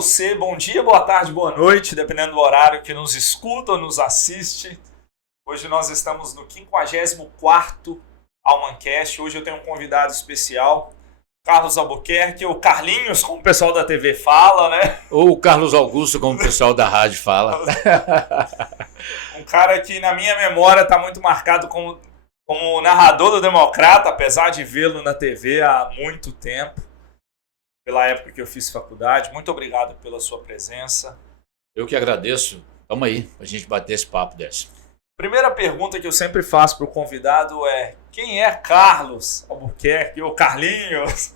você, bom dia, boa tarde, boa noite, dependendo do horário que nos escuta ou nos assiste. Hoje nós estamos no 54º Almancast. Hoje eu tenho um convidado especial, Carlos Albuquerque, ou Carlinhos, como o pessoal da TV fala, né? Ou Carlos Augusto, como o pessoal da rádio fala. Um cara que na minha memória está muito marcado como narrador do Democrata, apesar de vê-lo na TV há muito tempo. Pela época que eu fiz faculdade. Muito obrigado pela sua presença. Eu que agradeço. Vamos aí, pra gente bater esse papo dessa. Primeira pergunta que eu sempre faço para o convidado é: quem é Carlos Albuquerque ou Carlinhos?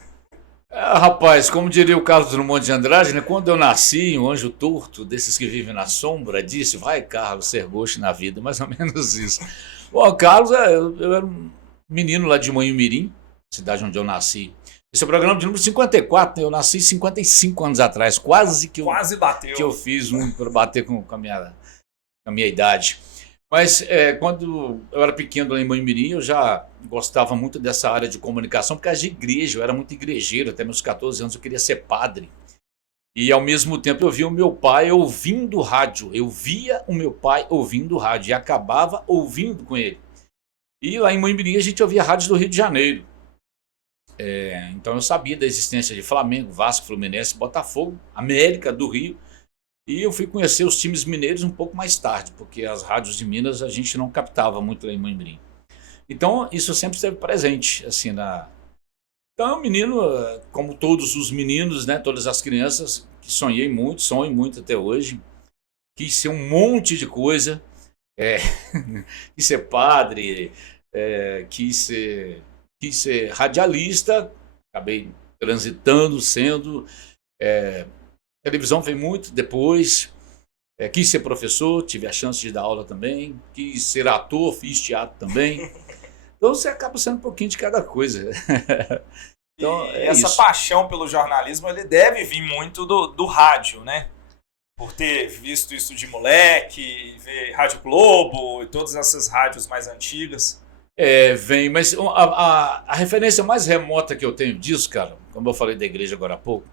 Rapaz, como diria o Carlos Drummond de Andrade, né? Quando eu nasci, um anjo torto, desses que vivem na sombra, disse: vai, Carlos, ser gosto na vida. Mais ou menos isso. Bom, o Carlos, eu era um menino lá de Manhumirim, cidade onde eu nasci. Esse é o programa de número 54, né? Eu nasci 55 anos atrás, quase bateu. Que eu fiz um para bater com a minha idade. Mas quando eu era pequeno lá em Manhumirim, eu já gostava muito dessa área de comunicação, por causa de igreja, eu era muito igrejeiro, até meus 14 anos eu queria ser padre. E ao mesmo tempo eu via o meu pai ouvindo rádio, eu via o meu pai ouvindo rádio e acabava ouvindo com ele. E lá em Manhumirim a gente ouvia rádio do Rio de Janeiro. Então eu sabia da existência de Flamengo, Vasco, Fluminense, Botafogo, América do Rio, e eu fui conhecer os times mineiros um pouco mais tarde, porque as rádios de Minas a gente não captava muito lá em Manhumirim. Então isso sempre esteve presente, assim, Então é um menino, como todos os meninos, né, todas as crianças, que sonho muito até hoje, quis ser um monte de coisa, quis ser padre, quis ser radialista, acabei transitando, sendo. Televisão veio muito depois. Quis ser professor, tive a chance de dar aula também. Quis ser ator, fiz teatro também. Então você acaba sendo um pouquinho de cada coisa. Então, essa paixão pelo jornalismo ele deve vir muito do rádio, né? Por ter visto isso de moleque, ver Rádio Globo e todas essas rádios mais antigas. Vem, mas a referência mais remota que eu tenho disso, cara, como eu falei da igreja agora há pouco,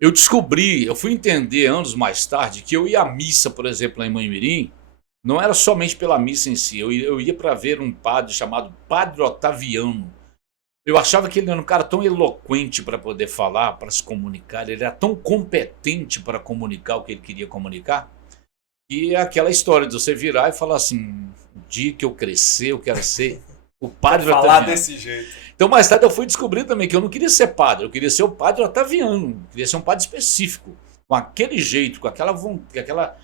eu fui entender anos mais tarde que eu ia à missa, por exemplo, lá em Manhumirim, não era somente pela missa em si, eu ia para ver um padre chamado Padre Otaviano. Eu achava que ele era um cara tão eloquente para poder falar, para se comunicar, ele era tão competente para comunicar o que ele queria comunicar, e é aquela história de você virar e falar assim: o dia que eu crescer, eu quero ser o padre Otaviano. Falar desse jeito. Então, mais tarde eu fui descobrir também que eu não queria ser padre, eu queria ser o padre Otaviano, eu queria ser um padre específico, com aquele jeito, com aquela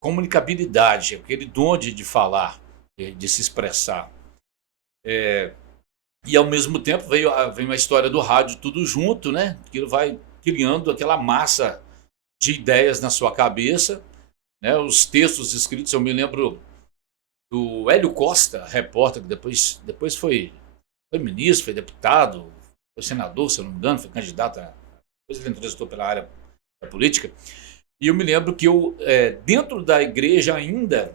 comunicabilidade, aquele dom de falar, de se expressar. E ao mesmo tempo veio a história do rádio tudo junto, né? Aquilo vai criando aquela massa de ideias na sua cabeça. Né, os textos escritos, eu me lembro do Hélio Costa, repórter, que depois foi ministro, foi deputado, foi senador, se eu não me engano, foi candidato, depois ele transitou pela área da política. E eu me lembro que dentro da igreja ainda,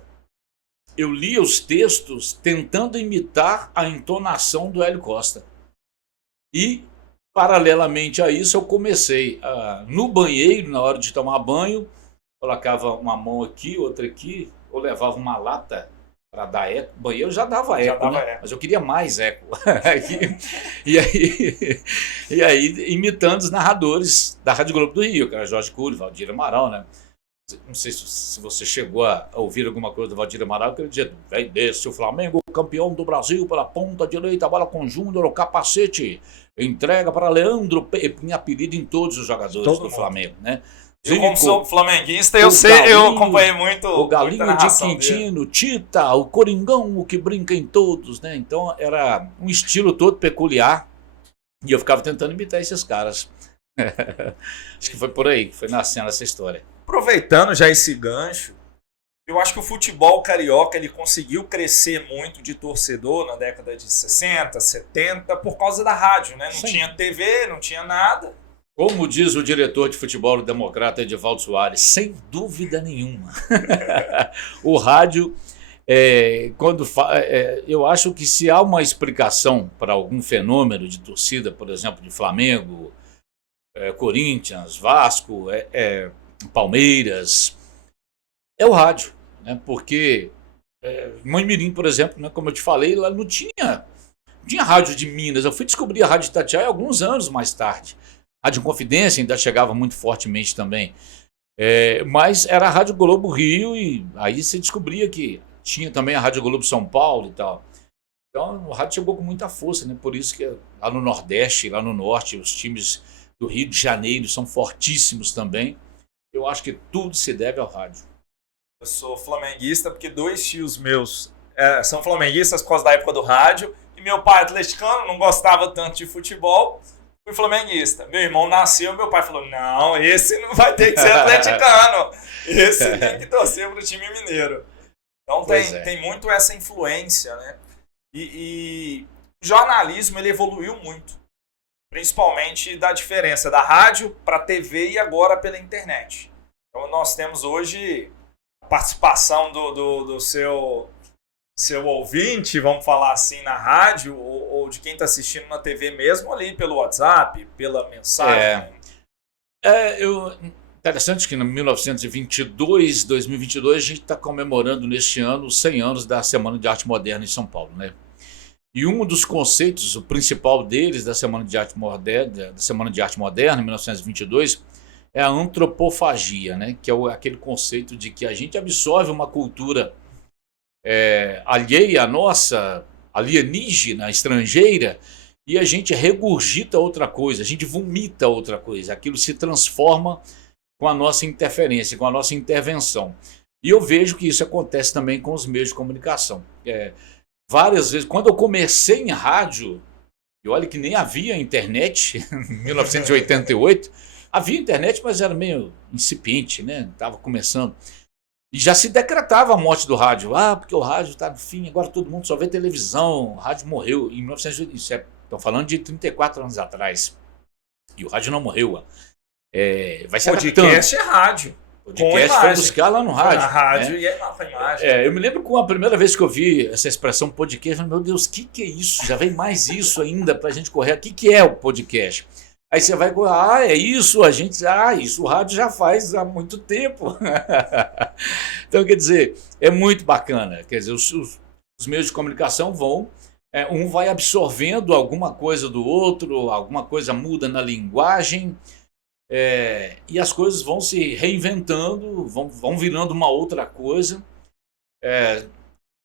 eu lia os textos tentando imitar a entonação do Hélio Costa. E, paralelamente a isso, eu comecei no banheiro, na hora de tomar banho, colocava uma mão aqui, outra aqui, ou levava uma lata para dar eco. O banheiro já dava eco, né? Mas eu queria mais eco. e aí, imitando os narradores da Rádio Globo do Rio, que era Jorge Cury, Valdir Amaral, né? Não sei se você chegou a ouvir alguma coisa do Valdir Amaral, que ele dizia: vem desse o Flamengo, campeão do Brasil, pela ponta direita, a bola com Júnior, o capacete, entrega para Leandro, tinha apelido em todos os jogadores do Flamengo, né? Eu, como sou flamenguista, eu acompanhei muito. O Galinho de Quintino, Tita, o Coringão, o que brinca em todos, né? Então era um estilo todo peculiar e eu ficava tentando imitar esses caras. Acho que foi por aí que foi nascendo essa história. Aproveitando já esse gancho, eu acho que o futebol carioca ele conseguiu crescer muito de torcedor na década de 60, 70 por causa da rádio, né? Não tinha TV, não tinha nada. Como diz o diretor de futebol democrata Edivaldo Soares, sem dúvida nenhuma. O rádio, eu acho que se há uma explicação para algum fenômeno de torcida, por exemplo, de Flamengo, Corinthians, Vasco, Palmeiras, é o rádio, né? Porque Manimirim, por exemplo, né, como eu te falei, lá não tinha rádio de Minas. Eu fui descobrir a Rádio Itatiaia alguns anos mais tarde. A Rádio Confidência ainda chegava muito fortemente também. Mas era a Rádio Globo Rio e aí você descobria que tinha também a Rádio Globo São Paulo e tal. Então o rádio chegou com muita força, né? Por isso que lá no Nordeste, lá no Norte, os times do Rio de Janeiro são fortíssimos também. Eu acho que tudo se deve ao rádio. Eu sou flamenguista porque dois tios meus são flamenguistas por causa da época do rádio. E meu pai atleticano, não gostava tanto de futebol, fui flamenguista. Meu irmão nasceu, meu pai falou, não, esse não vai ter que ser atleticano. Esse tem que torcer pro time mineiro. Então tem muito essa influência, né? E o jornalismo ele evoluiu muito. Principalmente da diferença da rádio para a TV e agora pela internet. Então nós temos hoje a participação do seu ouvinte, vamos falar assim, na rádio, ou de quem está assistindo na TV mesmo, ali pelo WhatsApp, pela mensagem. Interessante que em 2022, a gente está comemorando neste ano os 100 anos da Semana de Arte Moderna em São Paulo, né? E um dos conceitos, o principal deles da Semana de Arte Moderna, em 1922, é a antropofagia, né? Que é aquele conceito de que a gente absorve uma cultura alheia à nossa, alienígena, estrangeira, e a gente regurgita outra coisa, a gente vomita outra coisa, aquilo se transforma com a nossa interferência, com a nossa intervenção. E eu vejo que isso acontece também com os meios de comunicação. Várias vezes, quando eu comecei em rádio, e olha que nem havia internet, em 1988, havia internet, mas era meio incipiente, né? Estava começando. E já se decretava a morte do rádio. Porque o rádio está no fim, agora todo mundo só vê televisão, o rádio morreu. Em 1988, estão falando de 34 anos atrás. E o rádio não morreu. Vai ser podcast é rádio. Podcast foi buscar lá no rádio. Na rádio, né? E aí a imagem. Eu me lembro com a primeira vez que eu vi essa expressão podcast, eu falei, meu Deus, o que é isso? Já vem mais isso ainda para a gente correr. O que é o podcast? Aí você vai correr, é isso, isso o rádio já faz há muito tempo. Então, quer dizer, é muito bacana. Quer dizer, os meios de comunicação vão, um vai absorvendo alguma coisa do outro, alguma coisa muda na linguagem, e as coisas vão se reinventando, vão virando uma outra coisa.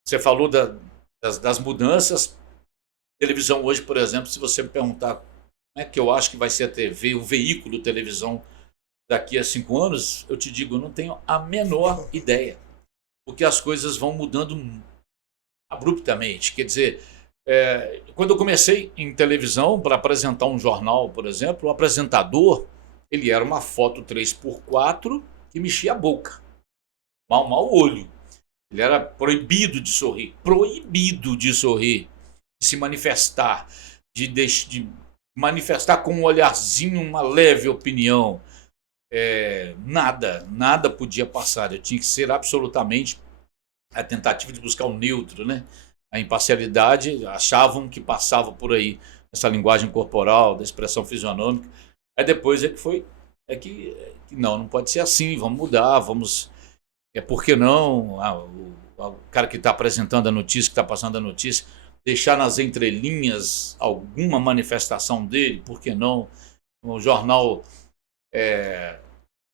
Você falou das mudanças. Televisão hoje, por exemplo, se você me perguntar como é que eu acho que vai ser a TV, o veículo televisão daqui a 5 anos, eu te digo, eu não tenho a menor ideia. Porque as coisas vão mudando abruptamente. Quer dizer, quando eu comecei em televisão para apresentar um jornal, por exemplo, o apresentador, ele era uma foto 3x4 que mexia a boca, mal o olho. Ele era proibido de sorrir, de se manifestar, de manifestar com um olharzinho uma leve opinião. Nada podia passar. Eu tinha que ser absolutamente a tentativa de buscar o neutro, né? A imparcialidade, achavam que passava por aí essa linguagem corporal, da expressão fisionômica. Aí depois que não pode ser assim, vamos mudar, por que não o cara que está apresentando a notícia, que está passando a notícia, deixar nas entrelinhas alguma manifestação dele, por que não? O jornal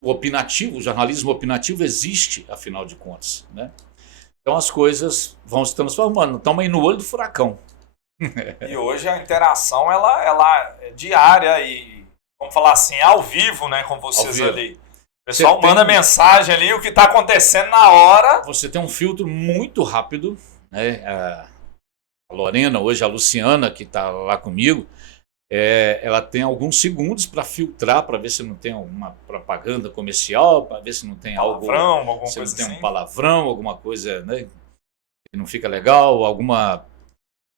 o jornalismo opinativo existe, afinal de contas, né? Então as coisas vão se transformando, estamos aí no olho do furacão. E hoje a interação ela é diária e, vamos falar assim, ao vivo, né, com vocês ali. O pessoal manda mensagem ali, o que está acontecendo na hora. Você tem um filtro muito rápido, né? A Lorena, hoje a Luciana, que está lá comigo, ela tem alguns segundos para filtrar, para ver se não tem alguma propaganda comercial, para ver se não tem alguma se coisa não tem assim. Um palavrão, alguma coisa, né, que não fica legal, alguma...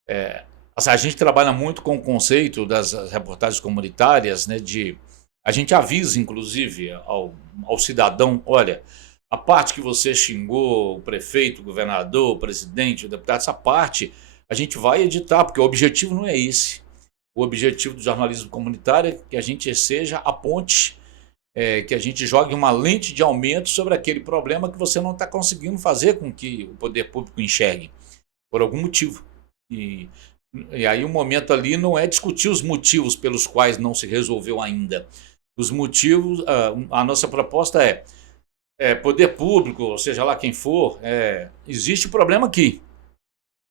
a gente trabalha muito com o conceito das reportagens comunitárias, né, a gente avisa, inclusive, ao cidadão, olha, a parte que você xingou o prefeito, o governador, o presidente, o deputado, essa parte a gente vai editar, porque o objetivo não é esse. O objetivo do jornalismo comunitário é que a gente seja a ponte, que a gente jogue uma lente de aumento sobre aquele problema que você não está conseguindo fazer com que o poder público enxergue, por algum motivo. E aí o momento ali não é discutir os motivos pelos quais não se resolveu ainda. Os motivos, a nossa proposta é poder público, ou seja lá quem for, existe um problema aqui.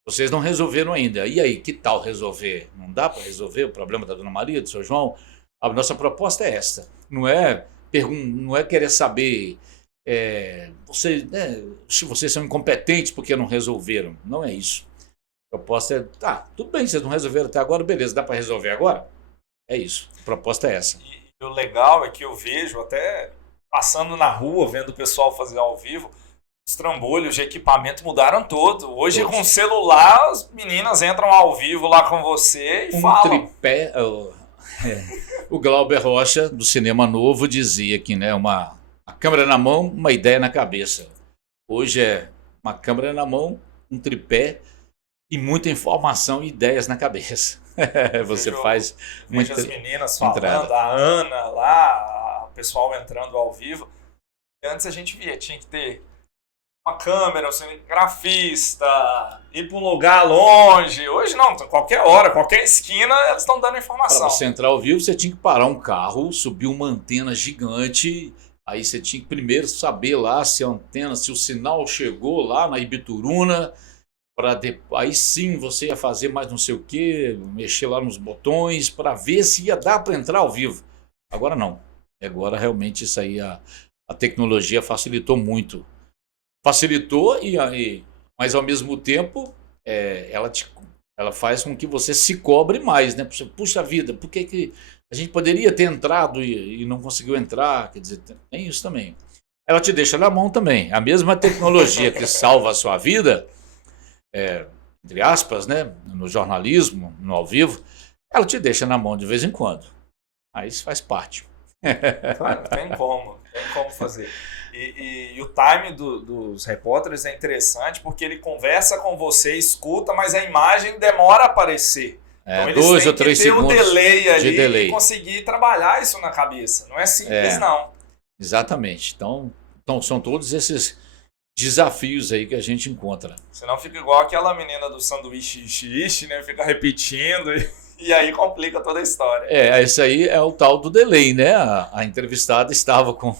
Vocês não resolveram ainda. E aí, que tal resolver? Não dá para resolver o problema da Dona Maria, do seu João? A nossa proposta é esta. Não é querer saber se vocês são incompetentes porque não resolveram. Não é isso. A proposta é, tudo bem, vocês não resolveram até agora, beleza, dá para resolver agora? É isso. A proposta é essa. E o legal é que eu vejo, até passando na rua, vendo o pessoal fazer ao vivo, os trambolhos de equipamento mudaram todo. Hoje, com o celular, as meninas entram ao vivo lá com você e falam. Tripé. O Glauber Rocha, do Cinema Novo, dizia que a câmera na mão, uma ideia na cabeça. Hoje é uma câmera na mão, um tripé e muita informação e ideias na cabeça. Você faz muita as meninas falando, entrada. A Ana lá, o pessoal entrando ao vivo. E antes a gente via, tinha que ter uma câmera, um grafista, ir para um lugar longe. Hoje não, qualquer hora, qualquer esquina, eles estão dando informação. Para você entrar ao vivo, você tinha que parar um carro, subir uma antena gigante. Aí você tinha que primeiro saber lá se a antena, se o sinal chegou lá na Ibituruna. Aí sim você ia fazer mais não sei o que, mexer lá nos botões para ver se ia dar para entrar ao vivo. Agora não. Agora realmente isso aí, a tecnologia facilitou muito. Facilitou, mas ao mesmo tempo ela faz com que você se cobre mais, né? Puxa vida, por que a gente poderia ter entrado e não conseguiu entrar? Quer dizer, tem isso também. Ela te deixa na mão também. A mesma tecnologia que salva a sua vida, entre aspas, né? No jornalismo, no ao vivo, ela te deixa na mão de vez em quando. Aí isso faz parte. Claro, tem como fazer. E o time dos repórteres é interessante porque ele conversa com você, escuta, mas a imagem demora a aparecer. Então eles 2 ou 3 segundos ter o delay ali de delay. E conseguir trabalhar isso na cabeça. Não é simples, não. Exatamente. Então são todos esses desafios aí que a gente encontra. Senão fica igual aquela menina do sanduíche xixi, né? Fica repetindo e aí complica toda a história. Esse aí é o tal do delay, né? A entrevistada estava com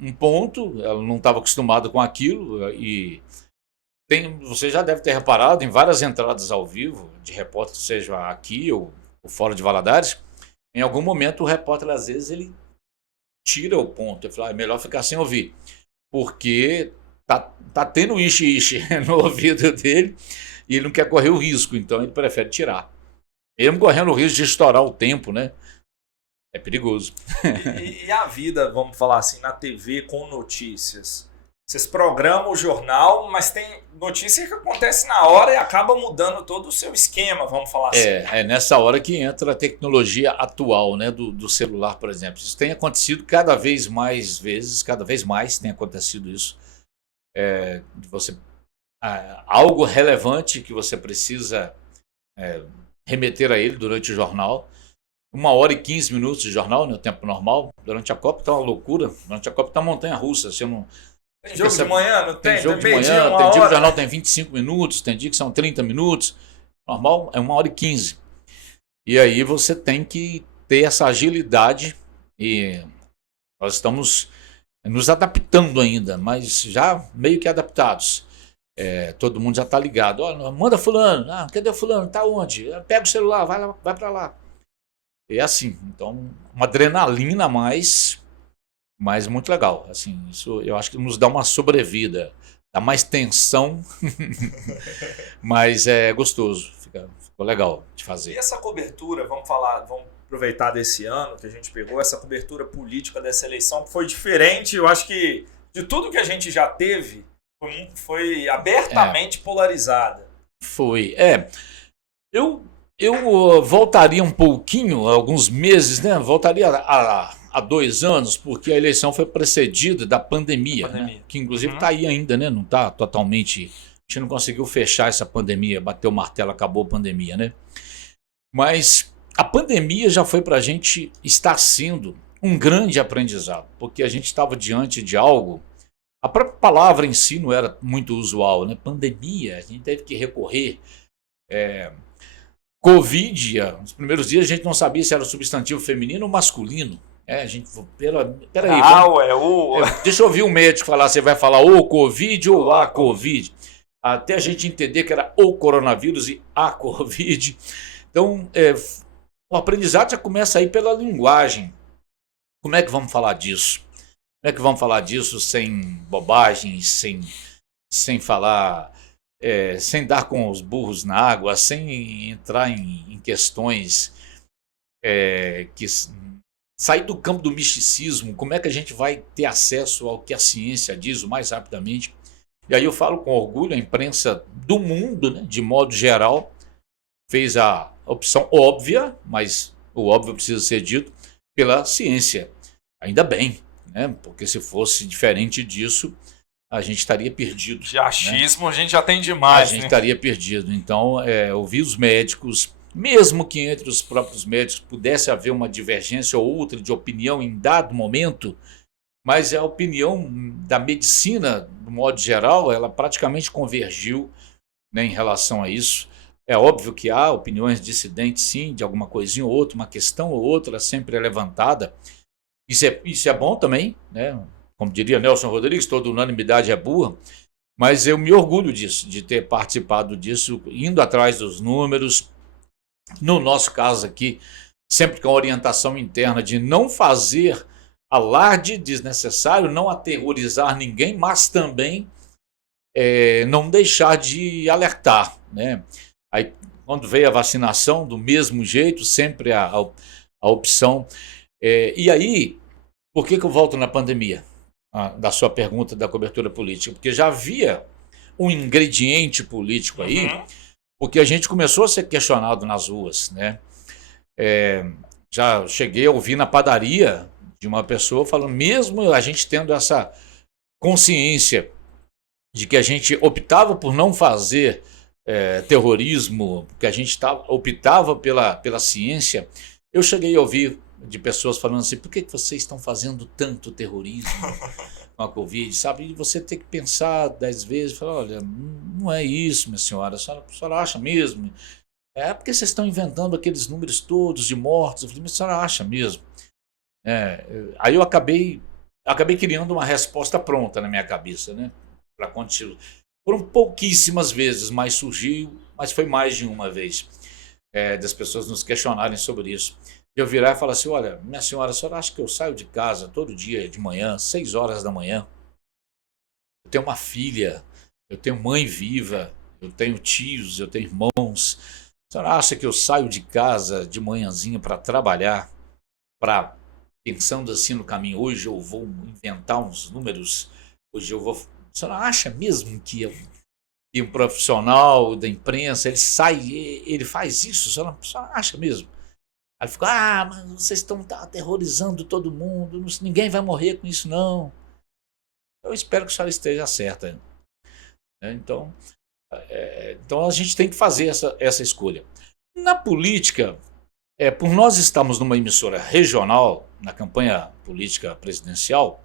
um ponto, ela não estava acostumada com aquilo e você já deve ter reparado em várias entradas ao vivo de repórter, seja aqui ou fora de Valadares, em algum momento o repórter às vezes ele tira o ponto, ele fala, é melhor ficar sem ouvir, porque tá tendo ishi no ouvido dele e ele não quer correr o risco, então ele prefere tirar. Mesmo correndo o risco de estourar o tempo, né? É perigoso. E a vida, vamos falar assim, na TV com notícias? Vocês programam o jornal, mas tem notícia que acontece na hora e acaba mudando todo o seu esquema, vamos falar assim. É nessa hora que entra a tecnologia atual, né, do celular, por exemplo. Isso tem acontecido cada vez mais vezes, cada vez mais tem acontecido isso. Algo relevante que você precisa remeter a ele durante o jornal. 1h15 de jornal, no tempo normal. Durante a Copa tá uma loucura. Durante a Copa tá montanha-russa. Tem jogo de manhã, não tem? Tem jogo de manhã, tem dia que o jornal tem 25 minutos, tem dia que são 30 minutos. Normal é 1h15. E aí você tem que ter essa agilidade e nós estamos nos adaptando ainda, mas já meio que adaptados. Todo mundo já está ligado. Manda fulano. Cadê fulano? Tá onde? Pega o celular, vai para lá. É assim, então uma adrenalina a mais, mas muito legal. Assim, isso eu acho que nos dá uma sobrevida, dá mais tensão, mas é gostoso, ficou legal de fazer. E essa cobertura, vamos aproveitar desse ano que a gente pegou, essa cobertura política dessa eleição, que foi diferente, eu acho que de tudo que a gente já teve, foi abertamente polarizada. Foi, Eu voltaria um pouquinho, alguns meses, né? Voltaria a 2 anos, porque a eleição foi precedida da pandemia. Né? Que inclusive está aí ainda, né? Não está totalmente... A gente não conseguiu fechar essa pandemia, bateu o martelo, acabou a pandemia, né? Mas a pandemia já foi para a gente, está sendo um grande aprendizado, porque a gente estava diante de algo. A própria palavra em si não era muito usual, né? Pandemia, a gente teve que recorrer. Covid, nos primeiros dias a gente não sabia se era substantivo feminino ou masculino. A gente, peraí, deixa eu ouvir um médico falar, você vai falar o Covid ou a Covid. Até a gente entender que era o coronavírus e a Covid. Então, o aprendizado já começa aí pela linguagem. Como é que vamos falar disso? Como é que vamos falar disso sem bobagens, sem falar, sem dar com os burros na água, sem entrar em questões que sair do campo do misticismo? Como é que a gente vai ter acesso ao que a ciência diz o mais rapidamente? E aí eu falo com orgulho, a imprensa do mundo, né, de modo geral, fez a opção óbvia, mas o óbvio precisa ser dito, pela ciência. Ainda bem, né? Porque se fosse diferente disso, a gente estaria perdido. De achismo, né? A gente já tem demais. A gente estaria perdido. Então, ouvir os médicos, mesmo que entre os próprios médicos pudesse haver uma divergência ou outra de opinião em dado momento, mas a opinião da medicina, do modo geral, ela praticamente convergiu, né, em relação a isso. É óbvio que há opiniões dissidentes, sim, de alguma coisinha ou outra, uma questão ou outra sempre é levantada. Isso é bom também, né? Como diria Nelson Rodrigues, toda unanimidade é burra, mas eu me orgulho disso, de ter participado disso, indo atrás dos números. No nosso caso aqui, sempre com a orientação interna de não fazer alarde desnecessário, não aterrorizar ninguém, mas também não deixar de alertar, né? Aí, quando veio a vacinação, do mesmo jeito, sempre a opção. E aí, por que eu volto na pandemia? Da sua pergunta da cobertura política, porque já havia um ingrediente político aí, porque a gente começou a ser questionado nas ruas, né? Já cheguei a ouvir na padaria de uma pessoa falando, mesmo a gente tendo essa consciência de que a gente optava por não fazer terrorismo, que a gente optava pela ciência, eu cheguei a ouvir de pessoas falando assim, por que vocês estão fazendo tanto terrorismo com a Covid, sabe? E você tem que pensar 10 vezes, falar, olha, não é isso, minha senhora, a senhora acha mesmo? Porque vocês estão inventando aqueles números todos de mortos. Eu falei, mas a senhora acha mesmo? Aí eu acabei criando uma resposta pronta na minha cabeça, né? Para continuar. Foram pouquíssimas vezes, mas surgiu, mas foi mais de uma vez, das pessoas nos questionarem sobre isso. Eu virar e falar assim, olha, minha senhora, a senhora acha que eu saio de casa todo dia de manhã, 6 horas da manhã? Eu tenho uma filha, eu tenho mãe viva, eu tenho tios, eu tenho irmãos. A senhora acha que eu saio de casa de manhãzinha para trabalhar, pensando assim no caminho, hoje eu vou inventar uns números, hoje eu vou... A senhora acha mesmo que um profissional da imprensa, ele faz isso? A senhora acha mesmo? Aí ficou, mas vocês estão aterrorizando todo mundo, ninguém vai morrer com isso não. Eu espero que a senhora esteja certa. Então a gente tem que fazer essa escolha. Na política, por nós estarmos numa emissora regional, na campanha política presidencial,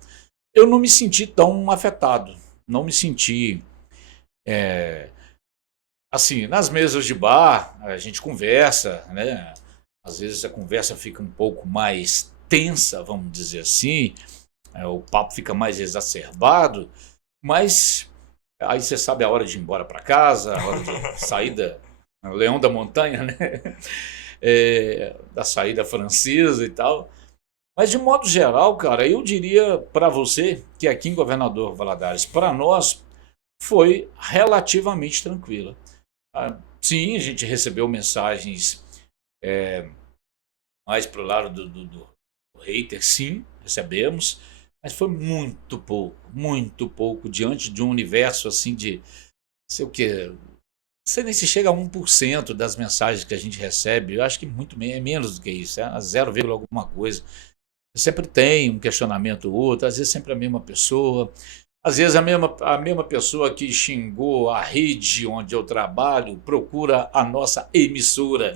eu não me senti tão afetado. Não me senti... assim, nas mesas de bar, a gente conversa, né? Às vezes a conversa fica um pouco mais tensa, vamos dizer assim, o papo fica mais exacerbado, mas aí você sabe a hora de ir embora para casa, a hora de saída, Leão da Montanha, né? Da saída francesa e tal. Mas de modo geral, cara, eu diria para você que aqui em Governador Valadares, para nós, foi relativamente tranquila. Sim, a gente recebeu mensagens mais pro lado do hater, sim, recebemos, mas foi muito pouco, diante de um universo assim de, sei o que, você nem se chega a 1% das mensagens que a gente recebe, eu acho que menos do que isso, 0, alguma coisa. Sempre tem um questionamento ou outro, às vezes sempre a mesma pessoa, Às vezes a mesma pessoa que xingou a rede onde eu trabalho procura a nossa emissora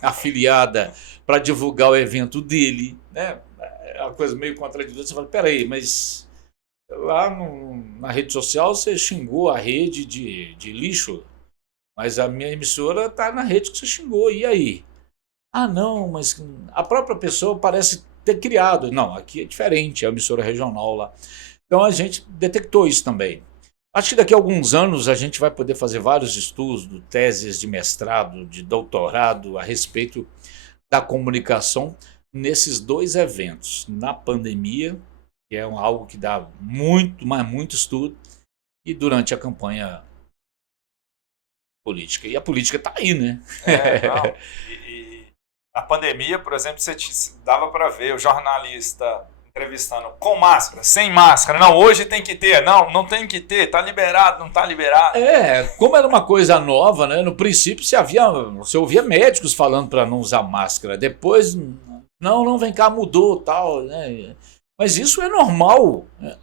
afiliada para divulgar o evento dele, né? É uma coisa meio contraditória. Você fala, peraí, mas lá na rede social você xingou a rede de lixo, mas a minha emissora está na rede que você xingou, e aí? Ah, não, mas a própria pessoa parece ter criado. Não, aqui é diferente, é a emissora regional lá. Então a gente detectou isso também. Acho que daqui a alguns anos a gente vai poder fazer vários estudos, teses de mestrado, de doutorado a respeito da comunicação nesses dois eventos, na pandemia, que é algo que dá muito, mas muito estudo, e durante a campanha política. E a política está aí, né? Não. E a pandemia, por exemplo, dava para ver o jornalista entrevistando com máscara, sem máscara. Não, hoje tem que ter. Não, não tem que ter. Tá liberado, não tá liberado. Como era uma coisa nova, né? No princípio você ouvia médicos falando para não usar máscara. Depois, não, vem cá, mudou, tal, né? Mas isso é normal, né?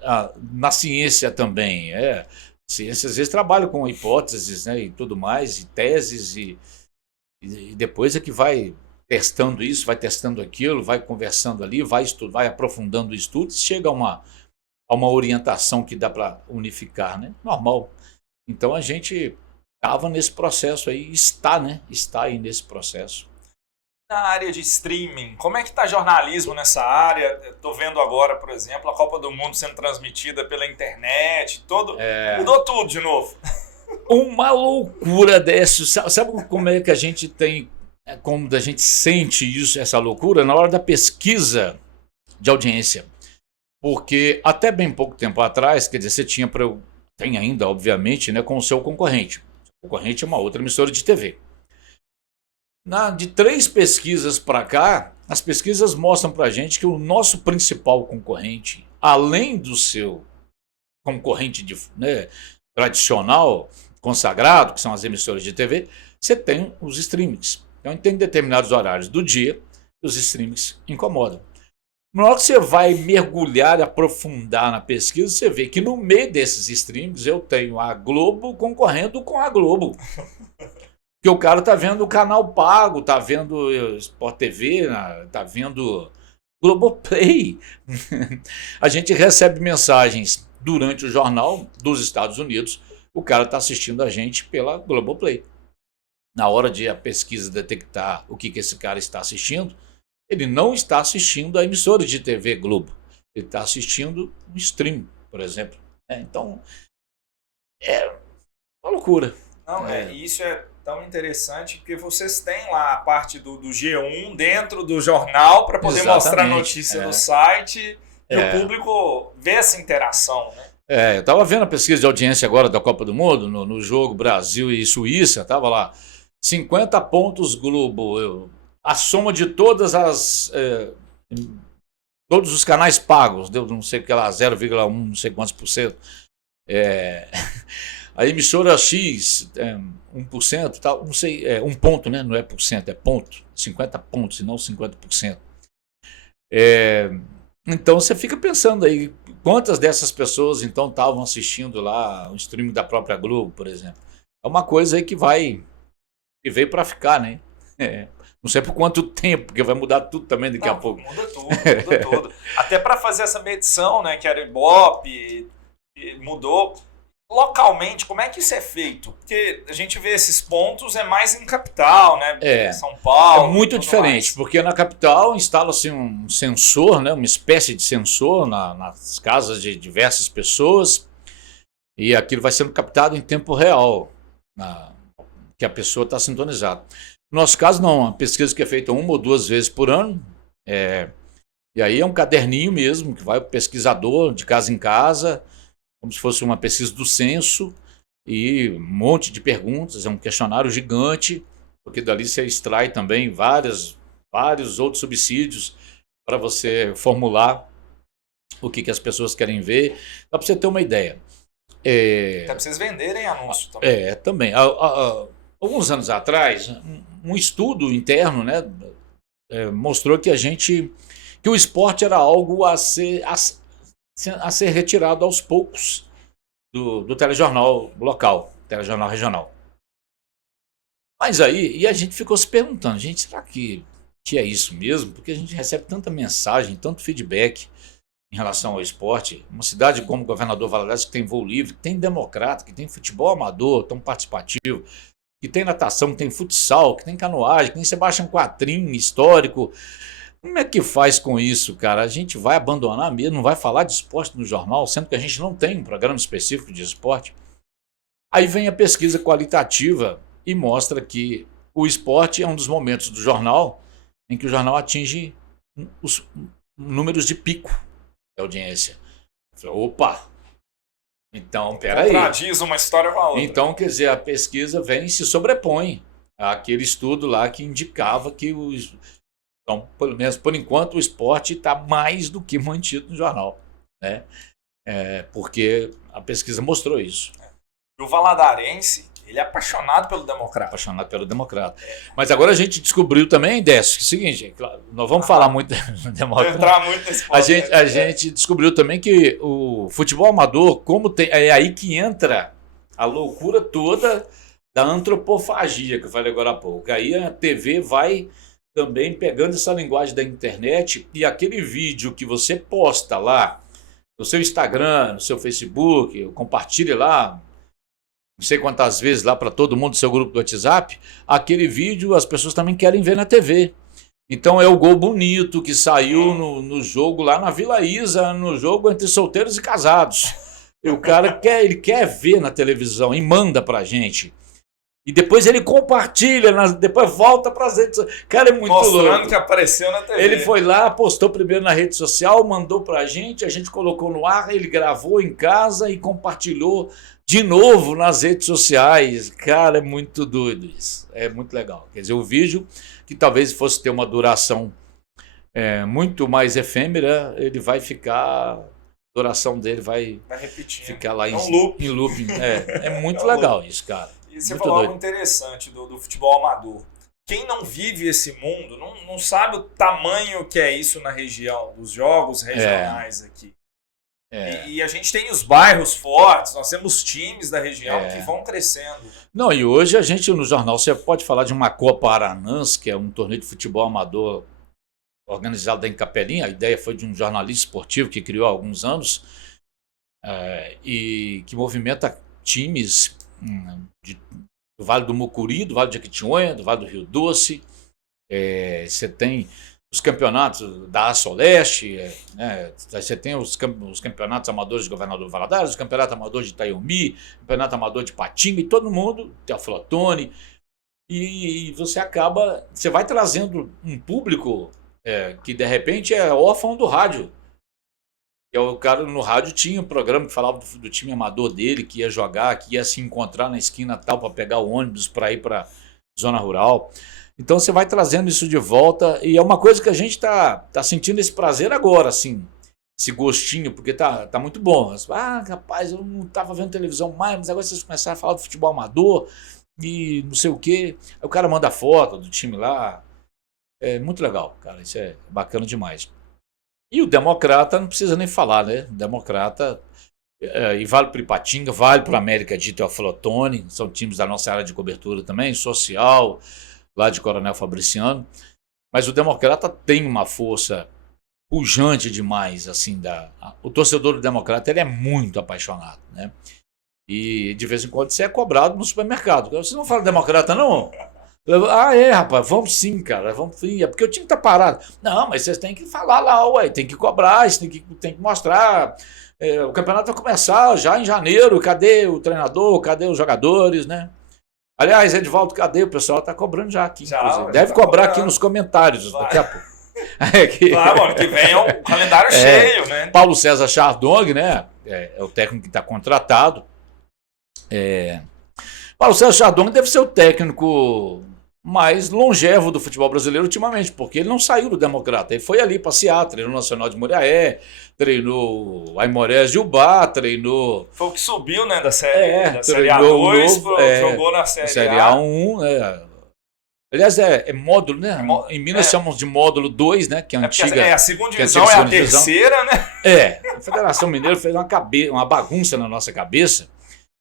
Na ciência também. A ciência às vezes trabalha com hipóteses, né, e tudo mais, e teses, e depois é que vai testando isso, vai testando aquilo, vai conversando ali, vai aprofundando o estudo, chega a uma orientação que dá para unificar, né? Normal. Então a gente estava nesse processo aí, está aí nesse processo. Na área de streaming, como é que está jornalismo nessa área? Estou vendo agora, por exemplo, a Copa do Mundo sendo transmitida pela internet, mudou tudo de novo. Uma loucura dessa. Sabe como é que a gente tem, como a gente sente isso, essa loucura? Na hora da pesquisa de audiência. Porque até bem pouco tempo atrás, quer dizer, você tinha, tem ainda, obviamente, né, com o seu concorrente. O concorrente é uma outra emissora de TV. De 3 pesquisas para cá, as pesquisas mostram para a gente que o nosso principal concorrente, além do seu concorrente né, tradicional, consagrado, que são as emissoras de TV, você tem os streamings. Então, tem determinados horários do dia que os streamings incomodam. Na hora que você vai mergulhar e aprofundar na pesquisa, você vê que no meio desses streamings eu tenho a Globo concorrendo com a Globo. Porque o cara tá vendo o canal pago, tá vendo Sport TV, tá vendo Globoplay. A gente recebe mensagens durante o jornal dos Estados Unidos, o cara está assistindo a gente pela Globoplay. Na hora de a pesquisa detectar o que esse cara está assistindo, ele não está assistindo a emissora de TV Globo. Ele está assistindo um stream, por exemplo. Então, é uma loucura. Não, isso é tão interessante porque vocês têm lá a parte do G1 dentro do jornal para poder mostrar a notícia no site e o público vê essa interação, né? Eu estava vendo a pesquisa de audiência agora da Copa do Mundo, no jogo Brasil e Suíça, estava lá, 50 pontos Globo, a soma de todos os canais pagos, deu não sei o que lá, 0,1, não sei quantos por cento. A emissora X, 1%, tal, não sei, 1 ponto, né? Não é por cento, é ponto, 50 pontos e não 50%. Então você fica pensando aí, quantas dessas pessoas então estavam assistindo lá o streaming da própria Globo, por exemplo. É uma coisa aí que veio para ficar, né? Não sei por quanto tempo, porque vai mudar tudo também daqui a pouco. Muda tudo. Até para fazer essa medição, né, que era Ibope, mudou. Localmente, como é que isso é feito? Porque a gente vê esses pontos mais em capital, né? São Paulo. É muito diferente, porque na capital instala-se um sensor, né? Uma espécie de sensor nas casas de diversas pessoas, e aquilo vai sendo captado em tempo real, que a pessoa está sintonizada. No nosso caso, não. A pesquisa que é feita 1 ou 2 vezes por ano, e aí é um caderninho mesmo, que vai o pesquisador de casa em casa, como se fosse uma pesquisa do censo, e um monte de perguntas, é um questionário gigante, porque dali você extrai também vários outros subsídios para você formular o que as pessoas querem ver. Dá para você ter uma ideia. Até para vocês venderem anúncio também. Também. Alguns anos atrás, um estudo interno, né, mostrou que o esporte era algo a ser retirado aos poucos do telejornal local, telejornal regional. Mas aí, e a gente ficou se perguntando, gente, será que é isso mesmo? Porque a gente recebe tanta mensagem, tanto feedback em relação ao esporte. Uma cidade como Governador Valadares, que tem voo livre, que tem democrata, que tem futebol amador, tão participativo, que tem natação, que tem futsal, que tem canoagem, que tem Sebastião Quatrim, histórico. Como é que faz com isso, cara? A gente vai abandonar mesmo, não vai falar de esporte no jornal, sendo que a gente não tem um programa específico de esporte? Aí vem a pesquisa qualitativa e mostra que o esporte é um dos momentos do jornal em que o jornal atinge os números de pico de audiência. Eu falei, opa! Então, peraí. Contradiz uma história com a outra. Então, quer dizer, a pesquisa vem e se sobrepõe àquele estudo lá que indicava que então, pelo menos por enquanto, o esporte está mais do que mantido no jornal, né? Porque a pesquisa mostrou isso. E o valadarense, ele é apaixonado pelo democrata. Apaixonado pelo democrata. Mas agora a gente descobriu também, Décio, que é o seguinte, nós vamos falar muito do democrata. Entrar muito nesse ponto, a gente descobriu também que o futebol amador, como tem, é aí que entra a loucura toda da antropofagia, que eu falei agora há pouco. Aí a TV vai também pegando essa linguagem da internet e aquele vídeo que você posta lá no seu Instagram, no seu Facebook, compartilhe lá, não sei quantas vezes lá para todo mundo do seu grupo do WhatsApp, aquele vídeo as pessoas também querem ver na TV. Então é o gol bonito que saiu no jogo lá na Vila Isa, no jogo entre solteiros e casados. E o cara quer ver na televisão e manda pra gente. E depois ele compartilha, depois volta para as redes sociais. Cara, é muito louco. Mostrando que apareceu na TV. Ele foi lá, postou primeiro na rede social, mandou para a gente colocou no ar, ele gravou em casa e compartilhou de novo nas redes sociais. Cara, é muito doido isso. É muito legal. Quer dizer, o vídeo, que talvez fosse ter uma duração muito mais efêmera, ele vai ficar... A duração dele vai ficar lá em looping. É muito legal isso, cara. E você falou algo interessante do futebol amador. Quem não vive esse mundo não sabe o tamanho que é isso na região, dos jogos regionais aqui. E a gente tem os bairros fortes, nós temos times da região que vão crescendo. Não, e hoje a gente no jornal, você pode falar de uma Copa Aranãs, que é um torneio de futebol amador organizado em Capelinha. A ideia foi de um jornalista esportivo que criou há alguns anos e que movimenta times do Vale do Mucuri, do Vale de Jequitinhonha, do Vale do Rio Doce. Você tem os campeonatos da Aço Leste, você tem os campeonatos amadores de Governador Valadares, os campeonatos amadores de Itaiumi, campeonato amador de Patinga, e todo mundo, tem a Flotone, e você vai trazendo um público que de repente é órfão do rádio. O cara no rádio tinha um programa que falava do time amador dele, que ia jogar, que ia se encontrar na esquina tal para pegar o ônibus para ir para zona rural. Então você vai trazendo isso de volta e é uma coisa que a gente tá sentindo esse prazer agora, assim, esse gostinho, porque tá muito bom. Rapaz, eu não tava vendo televisão mais, mas agora vocês começaram a falar do futebol amador e não sei o quê. Aí o cara manda foto do time lá. É muito legal, cara, isso é bacana demais. E o Democrata não precisa nem falar, né? O Democrata, e vale para o Ipatinga, vale para o América de Teoflotone, são times da nossa área de cobertura também, social, lá de Coronel Fabriciano. Mas o Democrata tem uma força pujante demais, assim, o torcedor do Democrata, ele é muito apaixonado, né? E de vez em quando você é cobrado no supermercado. Você não fala Democrata, não? Rapaz, vamos sim, cara, vamos sim. É porque o time tá parado. Não, mas vocês têm que falar lá, ué, tem que cobrar, tem que mostrar. O campeonato vai começar já em janeiro, cadê o treinador, cadê os jogadores, né? Aliás, Edvaldo, cadê? O pessoal tá cobrando já aqui, inclusive. Deve cobrar aqui nos comentários daqui a pouco. Claro, ano que vem é um calendário cheio, né? Paulo César Chardong, né? É o técnico que está contratado. Paulo César Chardong deve ser o técnico mais longevo do futebol brasileiro ultimamente, porque ele não saiu do Democrata, ele foi ali passear, treinou no Nacional de Muriaé, treinou o Aimorés de Ubá, treinou... Foi o que subiu, né, da série A2, jogou na série A1, Aliás, é módulo, né? Em Minas chamamos de módulo 2, né? Que é a antiga. A segunda divisão é a terceira, né? A Federação Mineira fez uma bagunça na nossa cabeça.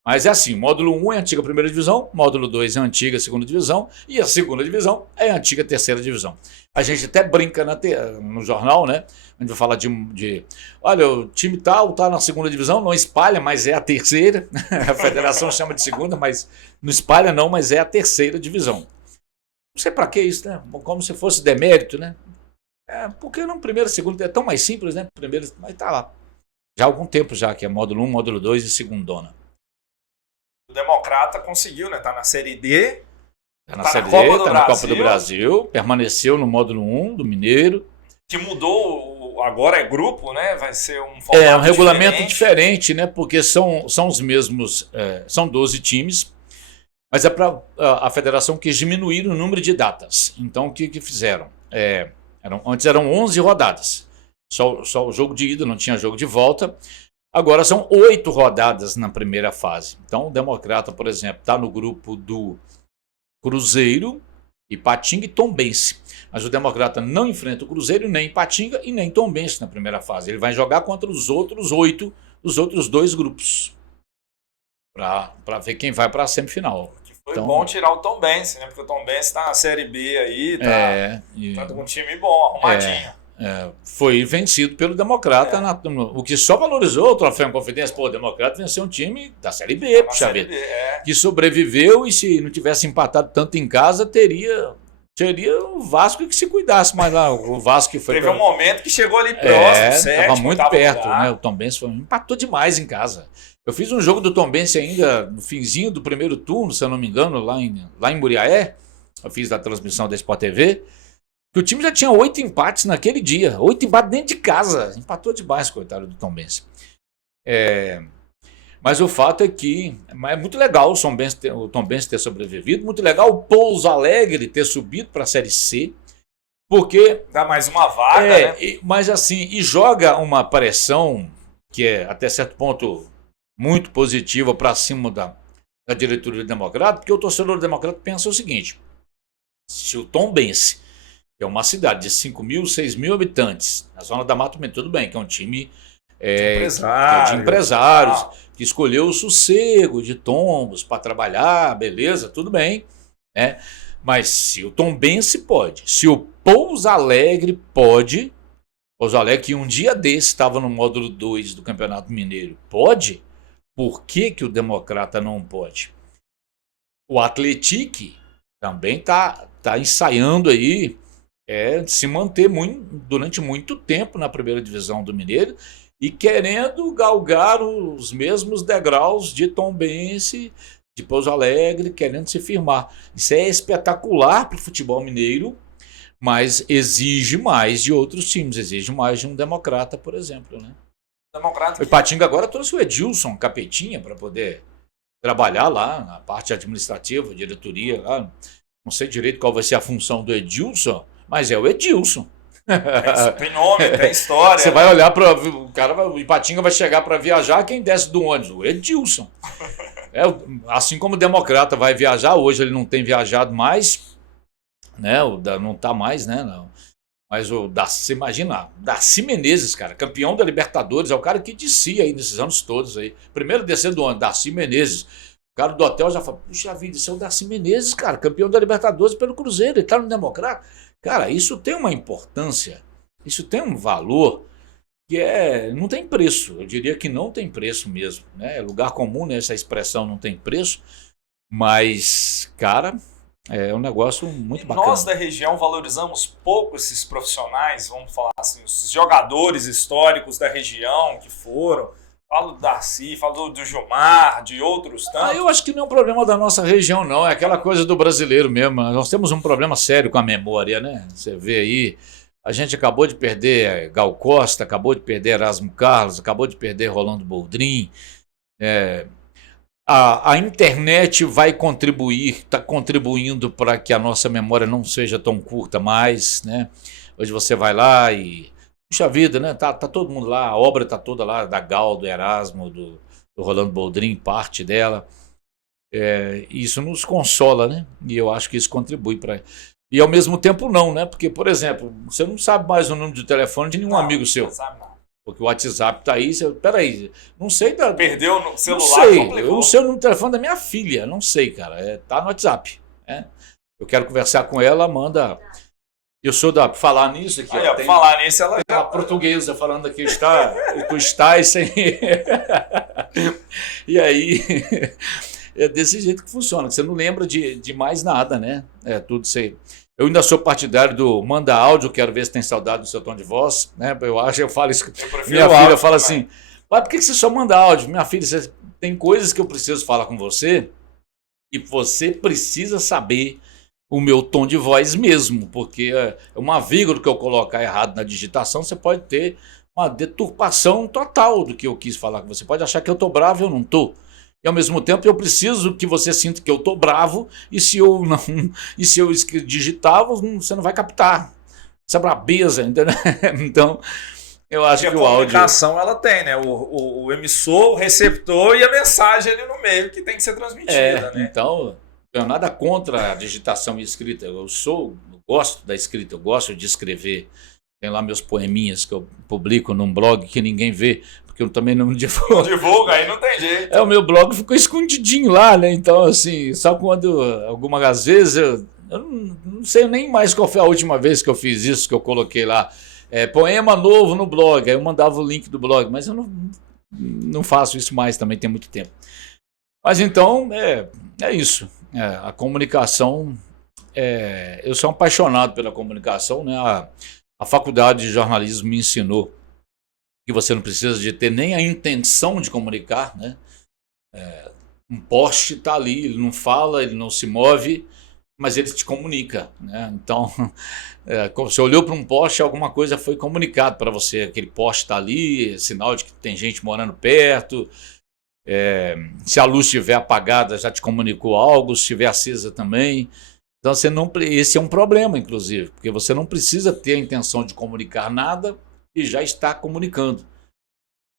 Mas é assim, módulo 1 é a antiga primeira divisão, módulo 2 é a antiga segunda divisão e a segunda divisão é a antiga terceira divisão. A gente até brinca no jornal, né? A gente vai falar olha, o time tal tá na segunda divisão, não espalha, mas é a terceira. A federação chama de segunda, mas não espalha não, mas é a terceira divisão. Não sei para que isso, né? Como se fosse demérito, né? Porque no primeiro e segundo é tão mais simples, né? Primeiro, mas tá lá. Já há algum tempo já, que é módulo 1, módulo 2 e segundona. O Democrata conseguiu, né? Tá na Série D. Tá na Série D, tá na Copa do Brasil. Permaneceu no módulo 1 do Mineiro. Que mudou, agora é grupo, né? Vai ser um formato um regulamento diferente, né? Porque são os mesmos, são 12 times. Mas a federação quis diminuir o número de datas. Então, o que fizeram? Antes eram 11 rodadas. Só o jogo de ida, não tinha jogo de volta. Agora são 8 rodadas na primeira fase. Então, o Democrata, por exemplo, está no grupo do Cruzeiro, Ipatinga e Tombense. Mas o Democrata não enfrenta o Cruzeiro, nem Ipatinga e nem Tombense na primeira fase. Ele vai jogar contra os outros 8, os outros 2 grupos. Para ver quem vai para a semifinal. Foi bom tirar o Tombense, né? Porque o Tombense está na Série B aí, tá com um time bom, arrumadinho. Foi vencido pelo Democrata, o que só valorizou o troféu em Confidência. Pô, o Democrata venceu um time da Série B, puxa vida, que sobreviveu, e se não tivesse empatado tanto em casa, teria o Vasco que se cuidasse mais lá. O Vasco que foi. Teve um momento que chegou ali próximo, estava muito perto, né? O Tombense empatou demais em casa. Eu fiz um jogo do Tombense ainda no finzinho do primeiro turno, se eu não me engano, lá em Muriaé. Eu fiz da transmissão da Sport TV. Que o time já tinha 8 empates naquele dia. 8 empates dentro de casa. Empatou demais, coitado do Tombense. Mas o fato é que é muito legal o Tombense ter sobrevivido. Muito legal o Pouso Alegre ter subido para a Série C. Porque... dá mais uma vaga, né? Mas assim, e joga uma pressão que é até certo ponto muito positiva para cima da diretoria do Democrata. Porque o torcedor do Democrata pensa o seguinte. Se o Tombense, que é uma cidade de 5 mil, 6 mil habitantes, na zona da Mato Grosso, tudo bem, que é um time de empresários, que escolheu o sossego de Tombos para trabalhar, beleza, tudo bem, né? Mas se o Tombense pode, se o Pouso Alegre pode, Pouso Alegre que um dia desse estava no módulo 2 do Campeonato Mineiro, pode, por que o Democrata não pode? O Atlético também está ensaiando aí se manter durante muito tempo na primeira divisão do Mineiro e querendo galgar os mesmos degraus de Tombense, de Pouso Alegre, querendo se firmar. Isso é espetacular para o futebol mineiro, mas exige mais de outros times, exige mais de um Democrata, por exemplo, né? O Ipatinga agora trouxe o Edilson Capetinha para poder trabalhar lá na parte administrativa, diretoria lá. Não sei direito qual vai ser a função do Edilson, mas é o Edilson. Tem nome, tem história. Você vai olhar para o Ipatinga vai chegar para viajar, quem desce do ônibus? O Edilson. Assim como o Democrata vai viajar, hoje ele não tem viajado mais, né? Não está mais, né? Não. Mas o Darcy, imagina, Darcy Menezes, cara, campeão da Libertadores, é o cara que descia aí nesses anos todos aí. Primeiro descer do ônibus, Darcy Menezes. O cara do hotel já fala, puxa vida, isso é o Darcy Menezes, cara, campeão da Libertadores pelo Cruzeiro, ele tá no Democrata. Cara, isso tem uma importância, isso tem um valor que não tem preço. Eu diria que não tem preço mesmo, né? É lugar comum, né? Essa expressão não tem preço, mas, cara, é um negócio muito bacana. Nós da região valorizamos pouco esses profissionais, vamos falar assim, os jogadores históricos da região que foram. Falo do Darcy, falo do Gilmar, de outros tantos. Eu acho que não é um problema da nossa região, não. É aquela coisa do brasileiro mesmo. Nós temos um problema sério com a memória, né? Você vê aí, a gente acabou de perder Gal Costa, acabou de perder Erasmo Carlos, acabou de perder Rolando Boldrin. A internet vai contribuir, está contribuindo para que a nossa memória não seja tão curta mais, né? Hoje você vai lá e... puxa vida, né? Tá todo mundo lá, a obra tá toda lá, da Gal, do Erasmo, do Rolando Boldrin, parte dela. Isso nos consola, né? E eu acho que isso contribui para E ao mesmo tempo não, né? Porque, por exemplo, você não sabe mais o número de telefone de nenhum amigo seu. Não sabe não. Porque o WhatsApp tá aí, peraí, não sei da... Perdeu no celular, não sei, complicou. eu não sei o número de telefone da minha filha, não sei, cara, tá no WhatsApp, né? Eu quero conversar com ela, manda... Eu sou da... Falar nisso aqui, Aí, ó, tem falar nisso, ela já... a portuguesa falando aqui, tu estás sem... E aí, é desse jeito que funciona, você não lembra de mais nada, né? É tudo isso. Eu ainda sou partidário do manda áudio, quero ver se tem saudade do seu tom de voz, né? Eu falo isso. Minha filha fala assim, pai, por que você só manda áudio? Minha filha, tem coisas que eu preciso falar com você e você precisa saber o meu tom de voz mesmo, porque uma vírgula que eu colocar errado na digitação, você pode ter uma deturpação total do que eu quis falar com você. Pode achar que eu tô bravo e eu não tô. E ao mesmo tempo eu preciso que você sinta que eu tô bravo e se eu não, e se eu digitar, você não vai captar essa brabeza, entendeu? Então, eu acho que o áudio... A comunicação ela tem, né? O emissor, o receptor e a mensagem ali no meio que tem que ser transmitida, né? Então, eu tenho nada contra a digitação e escrita. Eu gosto da escrita, eu gosto de escrever. Tem lá meus poeminhas que eu publico num blog que ninguém vê, porque eu também não divulgo. Não divulga, aí não tem jeito. O meu blog ficou escondidinho lá, né? Então, assim, só quando algumas vezes eu não sei nem mais qual foi a última vez que eu fiz isso, que eu coloquei lá, poema novo no blog, aí eu mandava o link do blog, mas eu não faço isso mais também, tem muito tempo. Mas então, é isso. A comunicação, eu sou apaixonado pela comunicação, né? A faculdade de jornalismo me ensinou que você não precisa de ter nem a intenção de comunicar, né? Um poste está ali, ele não fala, ele não se move, mas ele te comunica, né? Então, você olhou para um poste, alguma coisa foi comunicado para você. Aquele poste está ali, sinal de que tem gente morando perto. Se a luz estiver apagada, já te comunicou algo, se estiver acesa também. Então, esse é um problema, inclusive, porque você não precisa ter a intenção de comunicar nada e já está comunicando.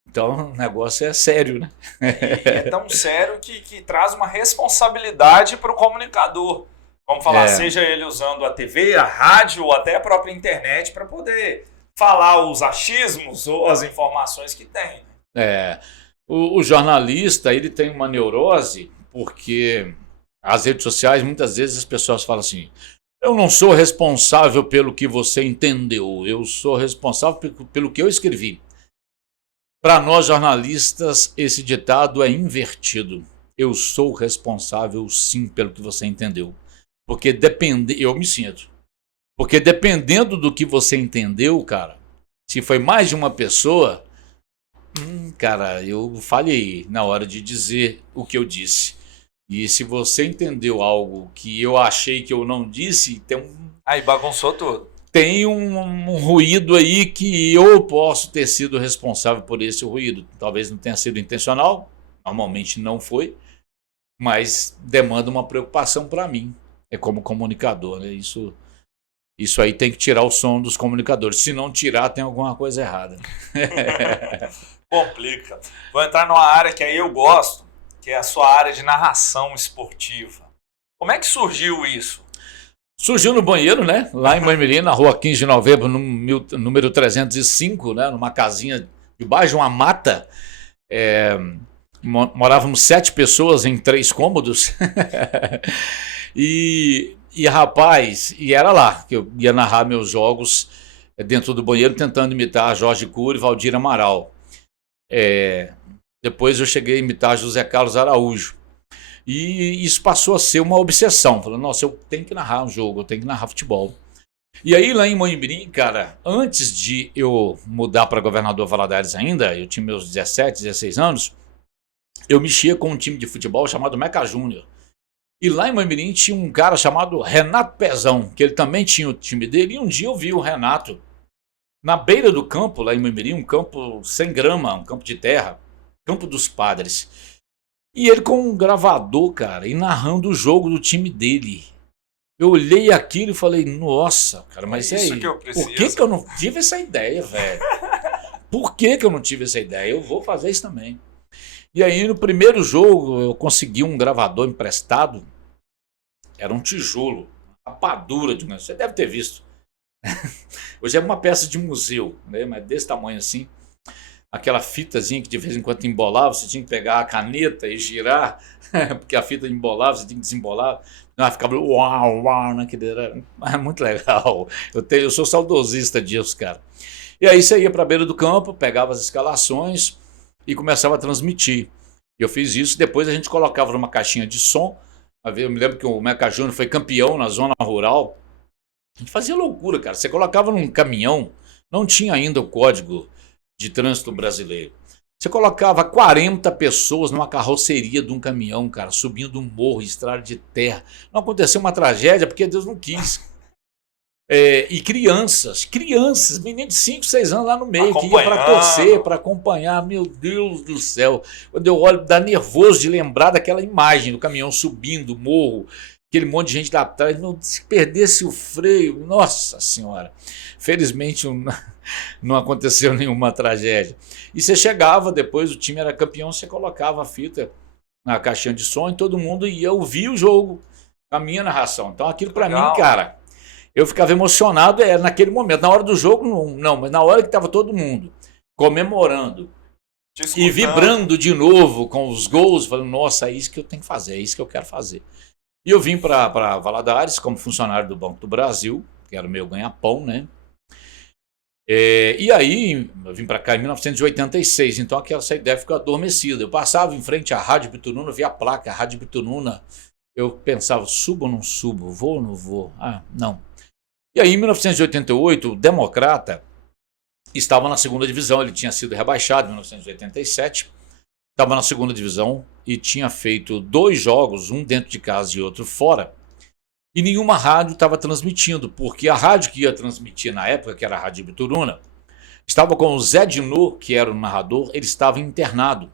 Então, o negócio é sério, né? E é tão sério que traz uma responsabilidade para o comunicador. Vamos falar, seja ele usando a TV, a rádio ou até a própria internet para poder falar os achismos ou as informações que tem. O jornalista, ele tem uma neurose porque as redes sociais, muitas vezes as pessoas falam assim, eu não sou responsável pelo que você entendeu, eu sou responsável pelo que eu escrevi. Para nós jornalistas, esse ditado é invertido. Eu sou responsável sim pelo que você entendeu. Porque eu me sinto. Porque dependendo do que você entendeu, cara, se foi mais de uma pessoa, cara, eu falhei na hora de dizer o que eu disse. E se você entendeu algo que eu achei que eu não disse, aí bagunçou tudo. Tem um ruído aí que eu posso ter sido responsável por esse ruído. Talvez não tenha sido intencional, normalmente não foi, mas demanda uma preocupação para mim, como comunicador, né? Isso aí tem que tirar o som dos comunicadores. Se não tirar, tem alguma coisa errada. Complica. Vou entrar numa área que aí eu gosto, que é a sua área de narração esportiva. Como é que surgiu isso? Surgiu no banheiro, né? Lá em Moimirim, na rua 15 de novembro, número 305, né? Numa casinha debaixo de uma mata. Morávamos 7 pessoas em 3 cômodos. e rapaz, era lá que eu ia narrar meus jogos dentro do banheiro, tentando imitar Jorge Cury e Valdir Amaral. Depois eu cheguei a imitar José Carlos Araújo. E isso passou a ser uma obsessão. Falando, nossa, eu tenho que narrar um jogo, eu tenho que narrar futebol. E aí lá em Moimirim, cara, antes de eu mudar para Governador Valadares ainda, eu tinha meus 17, 16 anos, eu mexia com um time de futebol chamado Meca Júnior. E lá em Moimirim tinha um cara chamado Renato Pezão, que ele também tinha o time dele, e um dia eu vi o Renato na beira do campo, lá em Moimirim, um campo sem grama, um campo de terra, Campo dos Padres. E ele com um gravador, cara, e narrando o jogo do time dele. Eu olhei aquilo e falei, nossa, cara, mas é isso que eu preciso. Por que eu não tive essa ideia, velho? Por que eu não tive essa ideia? Eu vou fazer isso também. E aí no primeiro jogo eu consegui um gravador emprestado, era um tijolo, rapadura de um... Você deve ter visto. Hoje é uma peça de museu, né? Mas desse tamanho assim. Aquela fitazinha que de vez em quando embolava, você tinha que pegar a caneta e girar, porque a fita embolava, você tinha que desembolar. Não, ficava uau, uau, né? Era muito legal. Eu sou saudosista disso, cara. E aí você ia para a beira do campo, pegava as escalações e começava a transmitir. Eu fiz isso, depois a gente colocava numa caixinha de som. Eu me lembro que o Meca Júnior foi campeão na zona rural. A gente fazia loucura, cara. Você colocava num caminhão, não tinha ainda o código de trânsito brasileiro. Você colocava 40 pessoas numa carroceria de um caminhão, cara, subindo um morro, estrada de terra. Não aconteceu uma tragédia porque Deus não quis. E crianças, meninos de 5, 6 anos lá no meio, que ia para torcer, para acompanhar. Meu Deus do céu. Quando eu olho, dá nervoso de lembrar daquela imagem do caminhão subindo o morro, aquele monte de gente lá atrás. Se perdesse o freio, nossa senhora. Felizmente não aconteceu nenhuma tragédia. E você chegava, depois o time era campeão, você colocava a fita na caixinha de som e todo mundo ia ouvir o jogo, a minha narração. Então aquilo para mim, cara, eu ficava emocionado naquele momento. Na hora do jogo, não, mas na hora que estava todo mundo comemorando e vibrando de novo com os gols, falando, nossa, é isso que eu tenho que fazer, é isso que eu quero fazer. E eu vim para Valadares como funcionário do Banco do Brasil, que era o meu ganha-pão, né? E aí, eu vim para cá em 1986, então essa ideia ficou adormecida. Eu passava em frente à Rádio Bituruna, via a placa, a Rádio Bituruna, eu pensava, subo ou não subo, vou ou não vou? Ah, não. E aí, em 1988, o Democrata estava na segunda divisão, ele tinha sido rebaixado em 1987, estava na segunda divisão e tinha feito 2 jogos, um dentro de casa e outro fora, e nenhuma rádio estava transmitindo, porque a rádio que ia transmitir na época, que era a Rádio Bituruna, estava com o Zé Dinô, que era o narrador, ele estava internado.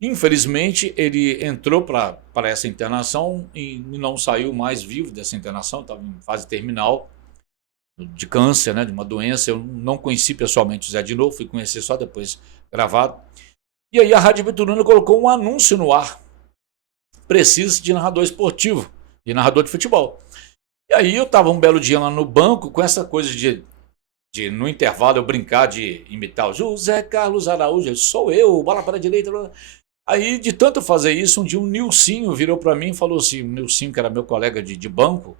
Infelizmente, ele entrou para essa internação e não saiu mais vivo dessa internação, estava em fase terminal, de câncer, né, de uma doença. Eu não conheci pessoalmente o Zé Dinô, fui conhecer só depois gravado. E aí a Rádio Bituruna colocou um anúncio no ar. Precisa de narrador esportivo, de narrador de futebol. E aí eu estava um belo dia lá no banco com essa coisa de no intervalo eu brincar de imitar o José Carlos Araújo, sou eu, bola para a direita. Aí de tanto fazer isso, um dia um Nilcinho virou para mim e falou assim, o Nilcinho, que era meu colega de banco,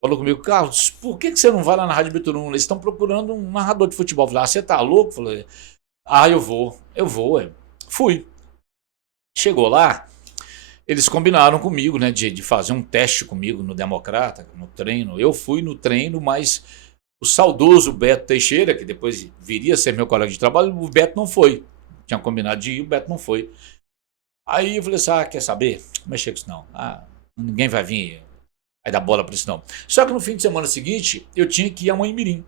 falou comigo, Carlos, por que você não vai lá na Rádio Bituruna? Eles estão procurando um narrador de futebol. Eu falei, você tá louco? Eu falei, eu vou. Fui. Chegou lá, eles combinaram comigo, né, de fazer um teste comigo no Democrata, no treino. Eu fui no treino, mas o saudoso Beto Teixeira, que depois viria a ser meu colega de trabalho, o Beto não foi. Tinha combinado de ir, o Beto não foi. Aí eu falei assim, quer saber? Não mexer com isso não. Ninguém vai vir... Aí dá bola para isso não. Só que no fim de semana seguinte, eu tinha que ir a Mãe-Mirim.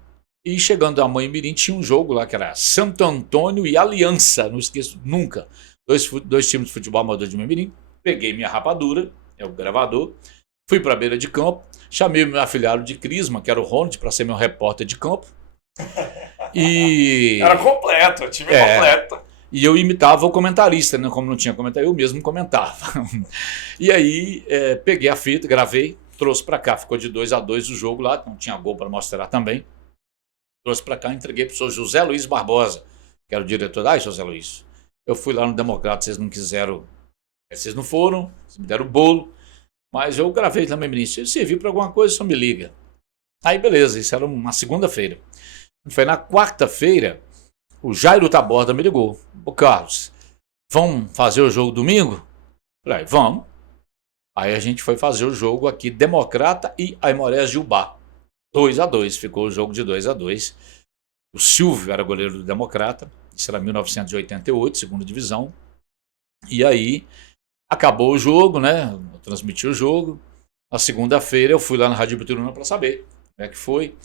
E chegando a Mãe-Mirim, tinha um jogo lá que era Santo Antônio e Aliança. Não esqueço nunca. Dois times de futebol amador de Mãe-Mirim. Peguei minha rapadura, o gravador. Fui para a beira de campo. Chamei o meu afilhado de Crisma, que era o Ronald, para ser meu repórter de campo. E... Era completo, o time completo. E eu imitava o comentarista, né? Como não tinha comentário, eu mesmo comentava. E aí, peguei a fita, gravei. Trouxe para cá, ficou de 2-2 o jogo lá, não tinha gol para mostrar também. Trouxe para cá, entreguei para o senhor José Luiz Barbosa, que era o diretor. José Luiz, eu fui lá no Democrata, vocês não quiseram, vocês não foram, vocês me deram o bolo, mas eu gravei também, ministro. Se servir para alguma coisa, só me liga. Aí, beleza, isso era uma segunda-feira. Foi na quarta-feira, o Jairo Taborda me ligou. Ô Carlos, vamos fazer o jogo domingo? Falei, vamos. Aí a gente foi fazer o jogo aqui, Democrata e Aimorés Jubá. 2-2, ficou o jogo de 2-2. O Silvio era goleiro do Democrata, isso era 1988, segunda divisão. E aí acabou o jogo, né? Eu transmiti o jogo. Na segunda-feira eu fui lá na Rádio Bituruna para saber como é que foi.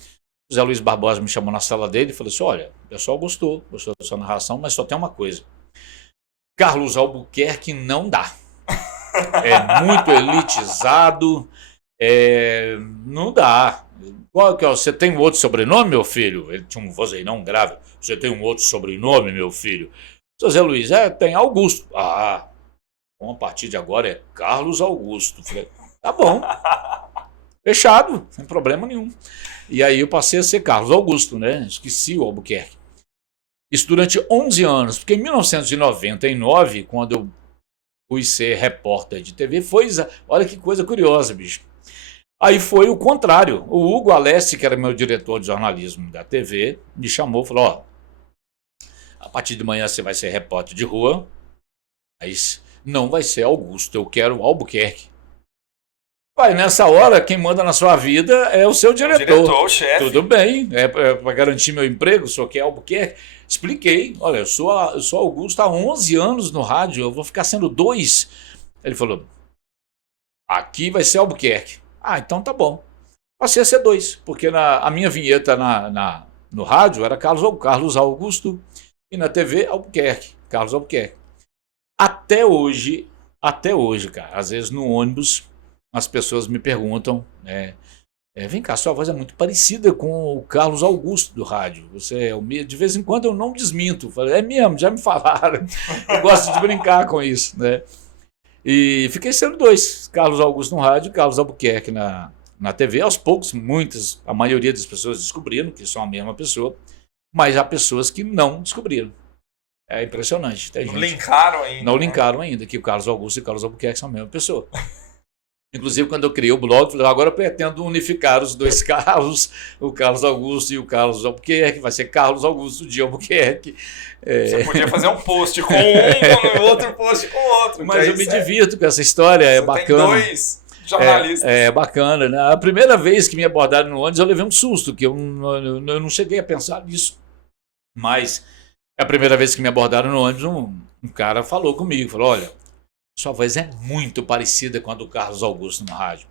O Zé Luiz Barbosa me chamou na sala dele e falou assim, olha, o pessoal gostou da sua narração, mas só tem uma coisa. Carlos Albuquerque não dá. É muito elitizado, não dá. Qual que é? Você tem um outro sobrenome, meu filho? Ele tinha um vozeirão grave. Você tem um outro sobrenome, meu filho? Seu Zé Luiz, tem Augusto. Bom, a partir de agora é Carlos Augusto. Falei, tá bom. Fechado, sem problema nenhum. E aí eu passei a ser Carlos Augusto, né? Esqueci o Albuquerque. Isso durante 11 anos, porque em 1999, quando eu fui ser repórter de TV, olha que coisa curiosa, bicho. Aí foi o contrário. O Hugo Alessi, que era meu diretor de jornalismo da TV, me chamou e falou: ó, a partir de manhã você vai ser repórter de rua, mas não vai ser Augusto, eu quero Albuquerque. Pai, nessa hora, quem manda na sua vida é o seu diretor. O diretor, o chefe. Tudo bem, para garantir meu emprego, o senhor quer Albuquerque? Expliquei, olha, eu sou Augusto há 11 anos no rádio, eu vou ficar sendo 2. Ele falou, aqui vai ser Albuquerque. Ah, então tá bom. Passei a ser 2, porque a minha vinheta no rádio era Carlos Augusto e na TV Albuquerque, Carlos Albuquerque. Até hoje, cara, às vezes no ônibus as pessoas me perguntam, vem cá, sua voz é muito parecida com o Carlos Augusto do rádio. Você é o mesmo. De vez em quando eu não desminto. Falei, é mesmo, já me falaram. Eu gosto de brincar com isso, né? E fiquei sendo 2, Carlos Augusto no rádio e Carlos Albuquerque na TV. Aos poucos, a maioria das pessoas descobriram que são a mesma pessoa, mas há pessoas que não descobriram. É impressionante. Não linkaram ainda. Não linkaram ainda, que o Carlos Augusto e o Carlos Albuquerque são a mesma pessoa. Inclusive, quando eu criei o blog, falei, agora eu pretendo unificar os 2 Carlos, o Carlos Augusto e o Carlos Albuquerque, vai ser Carlos Augusto de Albuquerque. Você podia fazer um post com um, outro post com o outro. Mas eu me divirto com essa história, é bacana. Tem 2 jornalistas. É bacana, né? A primeira vez que me abordaram no ônibus, eu levei um susto, que eu não cheguei a pensar nisso. Mas a primeira vez que me abordaram no ônibus, um cara falou comigo, falou, olha, sua voz é muito parecida com a do Carlos Augusto no rádio.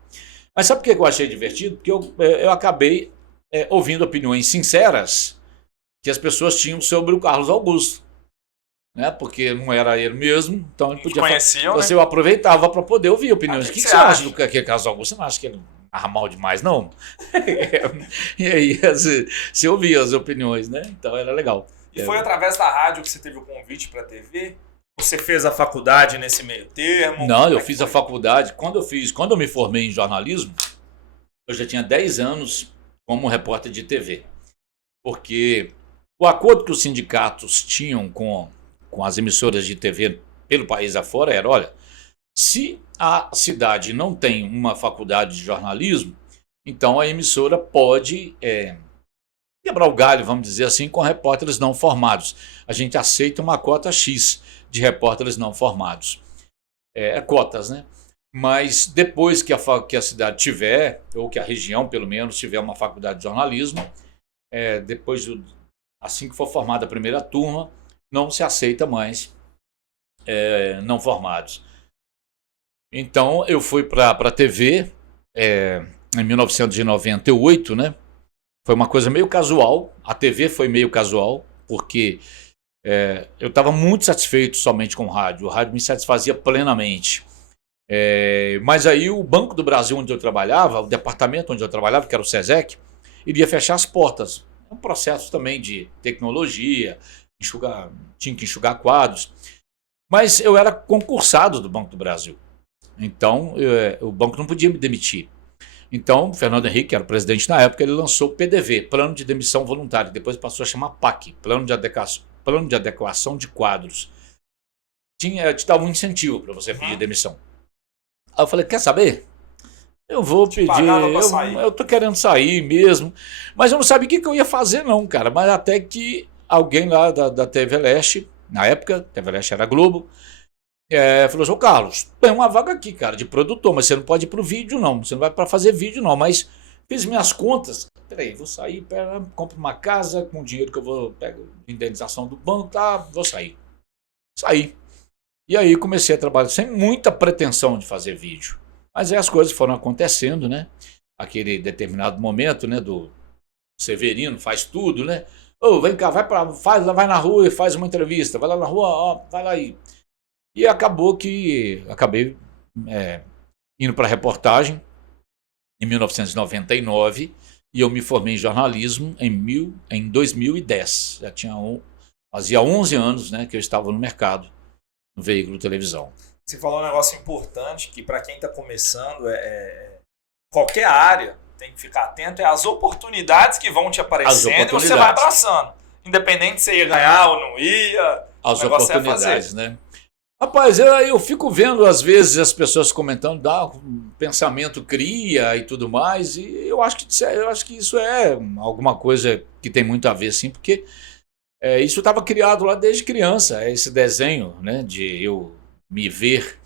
Mas sabe por que eu achei divertido? Porque eu acabei ouvindo opiniões sinceras que as pessoas tinham sobre o Carlos Augusto. Né? Porque não era ele mesmo, então ele podia conheciam, né? Eu aproveitava para poder ouvir opiniões. O que você acha do Carlos Augusto? Você não acha que ele narra mal demais, não? E aí você ouvia as opiniões, né? Então era legal. E foi através da rádio que você teve o convite para a TV? Você fez a faculdade nesse meio termo? Não, eu fiz a faculdade. Quando eu me formei em jornalismo, eu já tinha 10 anos como repórter de TV. Porque o acordo que os sindicatos tinham com as emissoras de TV pelo país afora era, olha, se a cidade não tem uma faculdade de jornalismo, então a emissora pode quebrar o galho, vamos dizer assim, com repórteres não formados. A gente aceita uma cota X de repórteres não formados. Cotas, né? Mas depois que a cidade tiver, ou que a região, pelo menos, tiver uma faculdade de jornalismo, assim que for formada a primeira turma, não se aceita mais não formados. Então, eu fui para a TV em 1998, né? Foi uma coisa meio casual. A TV foi meio casual, porque eu estava muito satisfeito somente com o rádio. O rádio me satisfazia plenamente. Mas aí o Banco do Brasil, onde eu trabalhava, o departamento onde eu trabalhava, que era o SESEC, iria fechar as portas. É um processo também de tecnologia, tinha que enxugar quadros. Mas eu era concursado do Banco do Brasil. Então, o banco não podia me demitir. Então, o Fernando Henrique, que era o presidente na época, ele lançou o PDV, Plano de Demissão Voluntária. Depois passou a chamar PAC, Plano de Adequação de Quadros. Te dava um incentivo para você pedir demissão. Aí eu falei, quer saber? Eu vou pedir, eu tô querendo sair mesmo. Mas eu não sabia o que eu ia fazer não, cara. Mas até que alguém lá da TV Leste, na época, TV Leste era Globo, falou assim, Carlos, tem uma vaga aqui, cara, de produtor, mas você não pode ir pro vídeo não, você não vai para fazer vídeo não, mas fiz minhas contas, peraí, vou sair, compro uma casa com o dinheiro que eu vou pegar indenização do banco, tá, vou sair. Saí. E aí comecei a trabalhar sem muita pretensão de fazer vídeo. Mas aí as coisas foram acontecendo, né? Aquele determinado momento, né, do Severino faz tudo, né? Vem cá, vai na rua e faz uma entrevista, vai lá na rua, vai lá aí. E acabei indo para a reportagem em 1999 e eu me formei em jornalismo em 2010. Fazia 11 anos, né, que eu estava no mercado, no veículo televisão. Você falou um negócio importante que para quem está começando qualquer área, tem que ficar atento, é as oportunidades que vão te aparecendo e você vai abraçando. Independente se ia ganhar ou não ia, as oportunidades, né? Rapaz, eu fico vendo às vezes as pessoas comentando, dá um pensamento cria e tudo mais, e eu acho que isso é alguma coisa que tem muito a ver, sim, porque isso estava criado lá desde criança, esse desenho, né, de eu me ver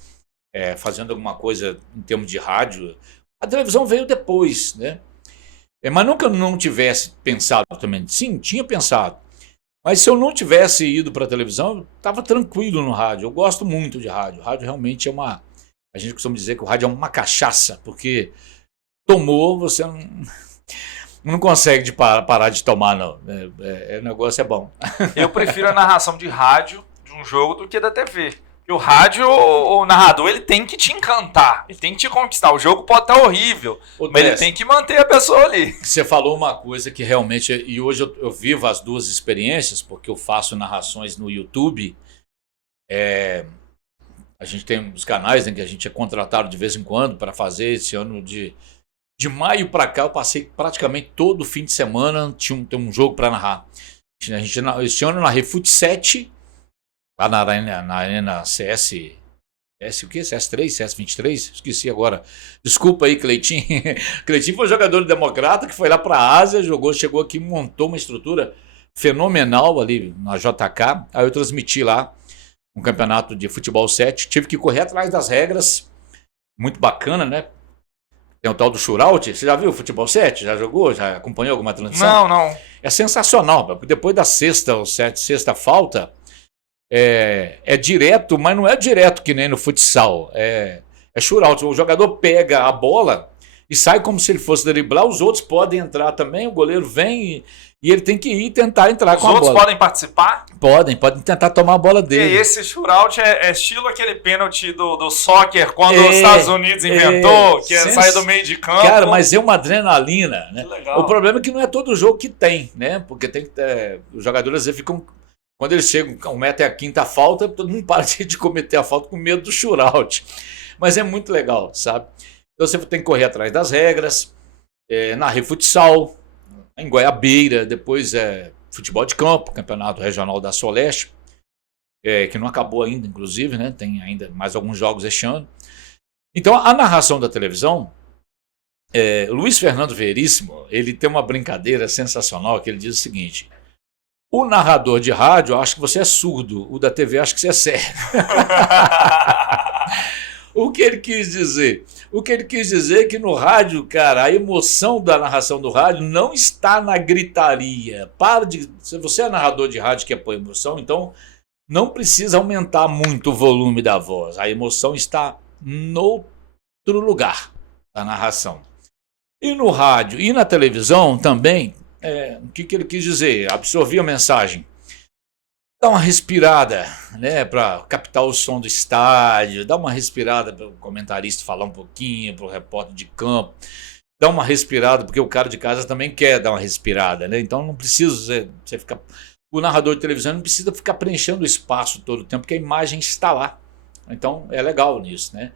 fazendo alguma coisa em termos de rádio. A televisão veio depois, né? Mas nunca não tivesse pensado também. Sim, tinha pensado. Mas se eu não tivesse ido para a televisão, eu estava tranquilo no rádio. Eu gosto muito de rádio. O rádio realmente é uma... A gente costuma dizer que o rádio é uma cachaça, porque tomou, você não consegue parar de tomar, não. O negócio é bom. Eu prefiro a narração de rádio de um jogo do que da TV. Porque o rádio, o narrador, ele tem que te encantar, ele tem que te conquistar. O jogo pode estar horrível, mas ele tem que manter a pessoa ali. Você falou uma coisa que realmente... E hoje eu vivo as duas experiências, porque eu faço narrações no YouTube. A gente tem uns canais, né, que a gente é contratado de vez em quando para fazer. Esse ano de maio para cá, eu passei praticamente todo fim de semana, tem um jogo para narrar. Esse ano eu narrei Fut 7, lá na Arena CS o quê? CS3? CS23? Esqueci agora. Desculpa aí, Cleitinho. Cleitinho foi um jogador democrata que foi lá para a Ásia, chegou aqui, montou uma estrutura fenomenal ali na JK. Aí eu transmiti lá um campeonato de futebol 7. Tive que correr atrás das regras. Muito bacana, né? Tem o tal do shootout. Você já viu o futebol 7? Já jogou? Já acompanhou alguma transmissão? Não. É sensacional, porque depois da sexta falta, é direto, mas não é direto que nem no futsal. É shootout. O jogador pega a bola e sai como se ele fosse driblar. Os outros podem entrar também. O goleiro vem e ele tem que ir tentar entrar com a bola. Os outros podem participar? Podem tentar tomar a bola dele. E esse shootout é estilo aquele pênalti do soccer quando os Estados Unidos inventou, que é sair do meio de campo. Cara, mas é uma adrenalina, né? Que legal. O problema é que não é todo jogo que tem, né? Porque os jogadores às vezes ficam... Quando eles chegam, cometem a quinta falta, todo mundo para de cometer a falta com medo do shootout. Mas é muito legal, sabe? Então você tem que correr atrás das regras. Narrei futsal, em Goiabeira, depois futebol de campo, campeonato regional da Soleste, que não acabou ainda, inclusive, né? Tem ainda mais alguns jogos este ano. Então a narração da televisão, Luiz Fernando Veríssimo, ele tem uma brincadeira sensacional que ele diz o seguinte: o narrador de rádio acha que você é surdo, o da TV acha que você é cego. O que ele quis dizer? O que ele quis dizer é que no rádio, cara, a emoção da narração do rádio não está na gritaria. Se você é narrador de rádio que é por emoção, então não precisa aumentar muito o volume da voz. A emoção está no outro lugar da narração. E no rádio e na televisão também, o que ele quis dizer? Absorver a mensagem. Dá uma respirada, né, para captar o som do estádio, dá uma respirada para o comentarista falar um pouquinho, para o repórter de campo, dá uma respirada, porque o cara de casa também quer dar uma respirada, né? Então não precisa você ficar... O narrador de televisão não precisa ficar preenchendo o espaço todo o tempo, porque a imagem está lá. Então é legal nisso, né?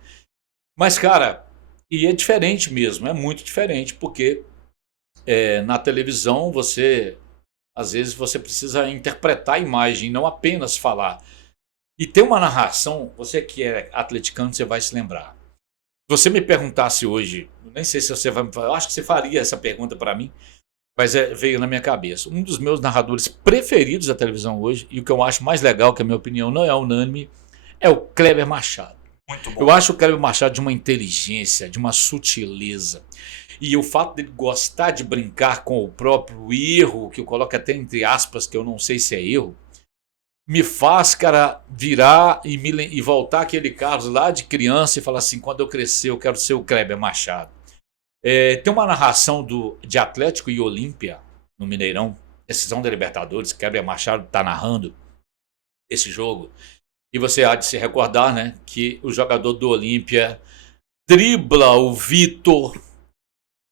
Mas, cara, e é diferente mesmo, é muito diferente, porque na televisão às vezes você precisa interpretar a imagem, não apenas falar. E tem uma narração, você que é atleticano, você vai se lembrar. Se você me perguntasse hoje, nem sei se você vai me falar, eu acho que você faria essa pergunta para mim, mas veio na minha cabeça. Um dos meus narradores preferidos da televisão hoje, e o que eu acho mais legal, que a minha opinião não é unânime, é o Kleber Machado. Muito bom. Eu acho o Kleber Machado de uma inteligência, de uma sutileza. E o fato dele gostar de brincar com o próprio erro, que eu coloco até entre aspas, que eu não sei se é erro, me faz, cara, virar e voltar aquele Carlos lá de criança e falar assim: quando eu crescer eu quero ser o Kleber Machado. Tem uma narração de Atlético e Olímpia no Mineirão, decisão da Libertadores, Kleber Machado está narrando esse jogo. E você há de se recordar, né, que o jogador do Olímpia dribla o Vitor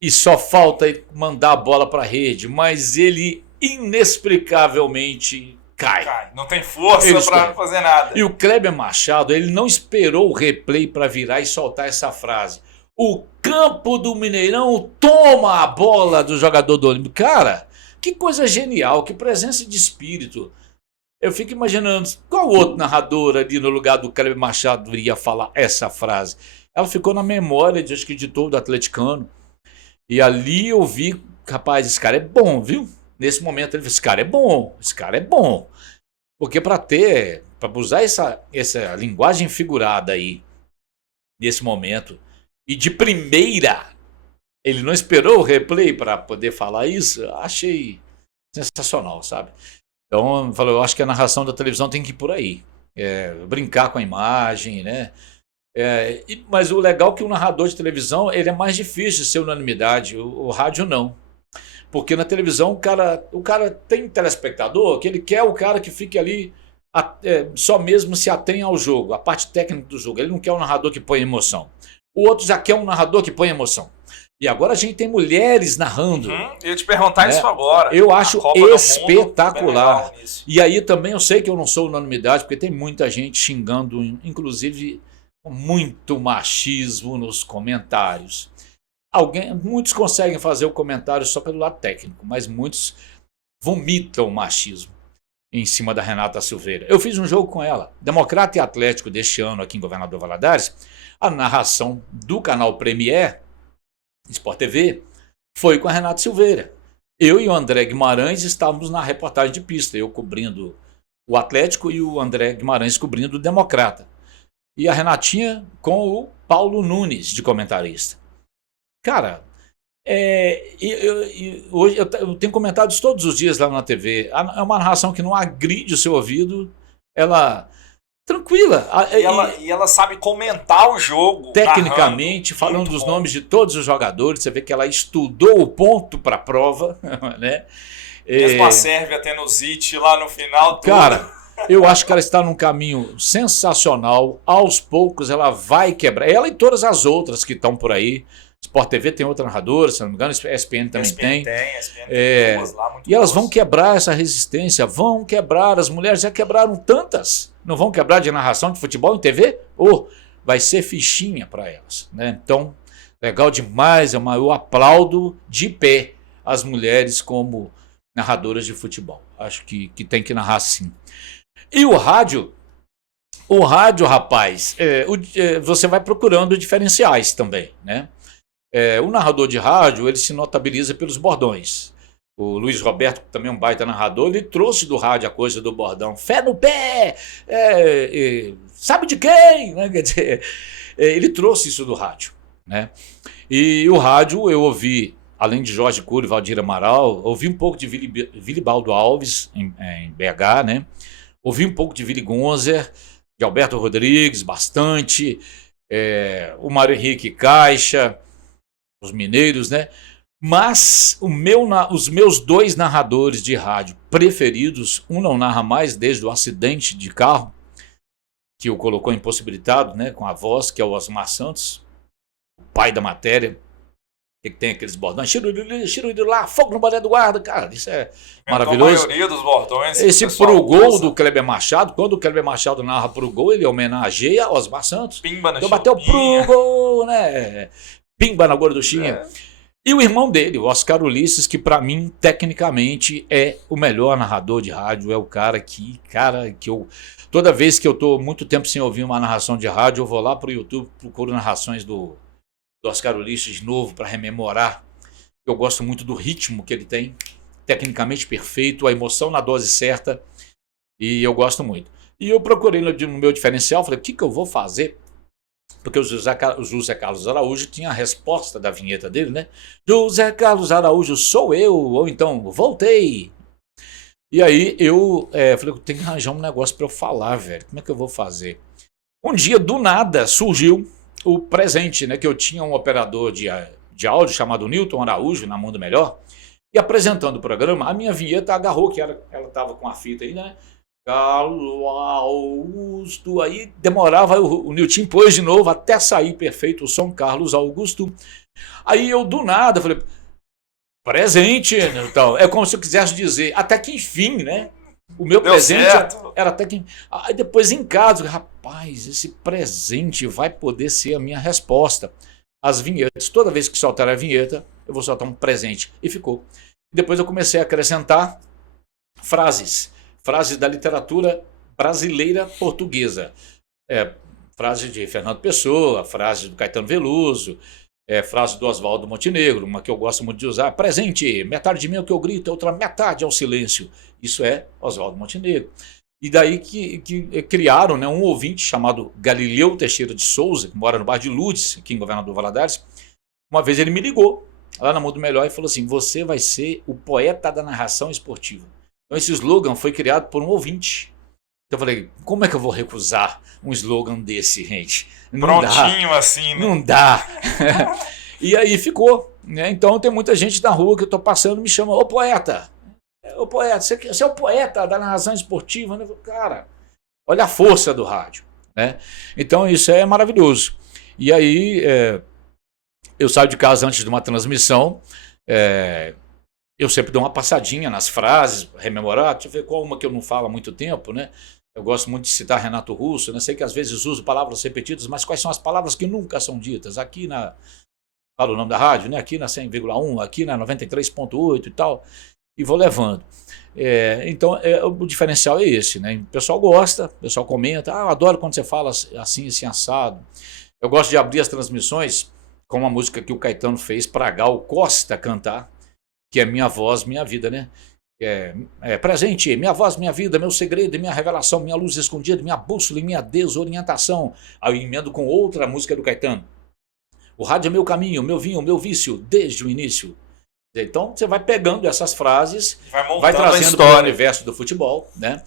e só falta ele mandar a bola para a rede, mas ele inexplicavelmente cai. Não tem força para não fazer nada. E o Kleber Machado, ele não esperou o replay para virar e soltar essa frase. O campo do Mineirão toma a bola do jogador do Olímpio. Cara, que coisa genial, que presença de espírito. Eu fico imaginando qual outro narrador ali no lugar do Kleber Machado iria falar essa frase. Ela ficou na memória, acho que de todo atleticano. E ali eu vi, rapaz, esse cara é bom, viu? Nesse momento ele falou, esse cara é bom, esse cara é bom. Porque para usar essa linguagem figurada aí, nesse momento, e de primeira, ele não esperou o replay para poder falar isso, achei sensacional, sabe? Então, eu acho que a narração da televisão tem que ir por aí. Brincar com a imagem, né? Mas o legal é que o narrador de televisão ele é mais difícil de ser unanimidade, o rádio não. Porque na televisão o cara tem telespectador que ele quer o cara que fique ali só mesmo se atenha ao jogo, a parte técnica do jogo. Ele não quer um narrador que põe emoção. O outro já quer um narrador que põe emoção. E agora a gente tem mulheres narrando. Eu ia te perguntar isso agora. Eu acho espetacular. E aí também eu sei que eu não sou unanimidade, porque tem muita gente xingando, inclusive com muito machismo nos comentários. Muitos conseguem fazer o comentário só pelo lado técnico, mas muitos vomitam o machismo em cima da Renata Silveira. Eu fiz um jogo com ela, Democrata e Atlético deste ano aqui em Governador Valadares. A narração do canal Premier, Sport TV, foi com a Renata Silveira. Eu e o André Guimarães estávamos na reportagem de pista, eu cobrindo o Atlético e o André Guimarães cobrindo o Democrata. E a Renatinha com o Paulo Nunes de comentarista. Cara, hoje eu tenho comentários todos os dias lá na TV. É uma narração que não agride o seu ouvido. Ela tranquila. E ela sabe comentar o jogo. Tecnicamente, falando dos nomes de todos os jogadores. Você vê que ela estudou o ponto para a prova. Né? Mesmo a Sérvia tendo o Zit lá no final. Cara, eu acho que ela está num caminho sensacional. Aos poucos ela vai quebrar. Ela e todas as outras que estão por aí. Sport TV tem outra narradora, se não me engano, ESPN também tem. ESPN tem duas lá, muito e elas vão quebrar essa resistência, vão quebrar. As mulheres já quebraram tantas. Não vão quebrar de narração de futebol em TV? Vai ser fichinha para elas. Né? Então, legal demais. Eu aplaudo de pé as mulheres como narradoras de futebol. Acho que tem que narrar sim. E o rádio, rapaz, você vai procurando diferenciais também, né? O narrador de rádio, ele se notabiliza pelos bordões. O Luiz Roberto, que também é um baita narrador, ele trouxe do rádio a coisa do bordão. Fé no pé! Sabe de quem? Né? Quer dizer, ele trouxe isso do rádio. Né? E o rádio eu ouvi, além de Jorge Cury e Valdir Amaral, ouvi um pouco de Vilibaldo Alves, em BH, né? Ouvi um pouco de Vili Gonzer, de Alberto Rodrigues, bastante. O Mário Henrique Caixa, os mineiros, né? Mas os meus dois narradores de rádio preferidos, um não narra mais desde o acidente de carro, que o colocou impossibilitado, né? Com a voz, que é o Osmar Santos, o pai da matéria, que tem aqueles bordões, Chiruído lá, fogo no boné do guarda, cara, isso é maravilhoso. A maioria dos bordões. Esse pro gol do Kleber Machado, quando o Kleber Machado narra pro gol, ele homenageia Osmar Santos. Pimba na então bateu pro gol, né? Pimba na gorduchinha. E o irmão dele, o Oscar Ulisses, que para mim, tecnicamente, é o melhor narrador de rádio, é o cara que eu... Toda vez que eu tô muito tempo sem ouvir uma narração de rádio, eu vou lá pro YouTube, procuro narrações do Oscar Ulisses de novo para rememorar. Eu gosto muito do ritmo que ele tem, tecnicamente perfeito, a emoção na dose certa, e eu gosto muito. E eu procurei no meu diferencial, falei, o que eu vou fazer? Porque o José Carlos Araújo tinha a resposta da vinheta dele, né? José Carlos Araújo sou eu, ou então voltei. E aí eu falei, tem que arranjar um negócio para eu falar, velho. Como é que eu vou fazer? Um dia, do nada, surgiu o presente, né? Que eu tinha um operador de áudio chamado Newton Araújo, na Mundo Melhor, e apresentando o programa, a minha vinheta agarrou, que ela estava com a fita aí, né? Carlos Augusto, aí demorava, o Nilton pôs de novo até sair perfeito o som Carlos Augusto. Aí eu do nada falei, presente, então, é como se eu quisesse dizer, até que enfim, né? O meu Deu presente certo. era até que... Aí depois em casa, rapaz, esse presente vai poder ser a minha resposta. as vinhetas. Toda vez que soltar a vinheta, eu vou soltar um presente. E ficou. Depois eu comecei a acrescentar frases da literatura brasileira portuguesa. Frase de Fernando Pessoa, frase do Caetano Veloso, frase do Oswaldo Montenegro, uma que eu gosto muito de usar. Presente, metade de mim é o que eu grito, outra metade é o silêncio. Isso é Oswaldo Montenegro. E daí que criaram, né, um ouvinte chamado Galileu Teixeira de Souza, que mora no bairro de Lourdes, aqui em Governador Valadares. Uma vez ele me ligou lá na Mundo Melhor e falou assim: você vai ser o poeta da narração esportiva. Então esse slogan foi criado por um ouvinte. Então eu falei, como é que eu vou recusar um slogan desse, gente? Não prontinho dá. Assim, né? Não dá. E aí ficou, né? Então tem muita gente na rua que eu estou passando me chama, ô poeta, você é o poeta da narração esportiva, né? Cara, olha a força do rádio, né? Então isso é maravilhoso. E aí eu saio de casa antes de uma transmissão, eu sempre dou uma passadinha nas frases, rememorar, deixa eu ver qual uma que eu não falo há muito tempo, né? Eu gosto muito de citar Renato Russo, né? Sei que às vezes uso palavras repetidas, mas quais são as palavras que nunca são ditas? Aqui falo o nome da rádio, né? Aqui na 100,1, aqui na 93,8 e tal, e vou levando. Então, o diferencial é esse, né? O pessoal gosta, o pessoal comenta, eu adoro quando você fala assim, assim, assado. Eu gosto de abrir as transmissões com uma música que o Caetano fez para Gal Costa cantar, que é Minha Voz, Minha Vida, né? Presente, minha voz, minha vida, meu segredo, minha revelação, minha luz escondida, minha bússola e minha desorientação. Aí eu emendo com outra música do Caetano. O rádio é meu caminho, meu vinho, meu vício, desde o início. Então você vai pegando essas frases, vai trazendo para o universo do futebol, né?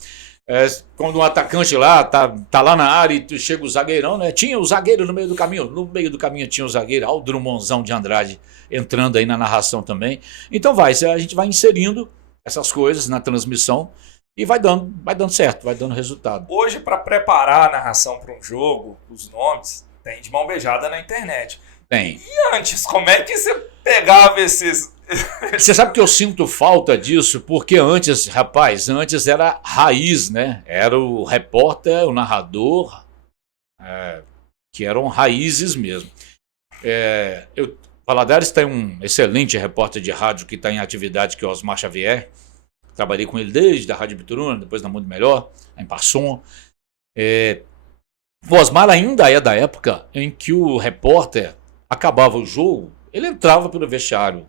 Quando um atacante lá tá lá na área e chega o zagueirão, né? Tinha o zagueiro no meio do caminho tinha o zagueiro, o Drumonzão de Andrade entrando aí na narração também. Então a gente vai inserindo essas coisas na transmissão e vai dando certo, vai dando resultado. Hoje, para preparar a narração para um jogo, os nomes, tem de mão beijada na internet. Tem. E antes, como é que você pegava esses... Você sabe que eu sinto falta disso, porque antes era raiz, né? Era o repórter, o narrador, que eram raízes mesmo. Valadares tem um excelente repórter de rádio que está em atividade, que é o Osmar Xavier. Trabalhei com ele desde a Rádio Bituruna, depois na Mundo Melhor, em Passon. O Osmar ainda é da época em que o repórter acabava o jogo, ele entrava pelo vestiário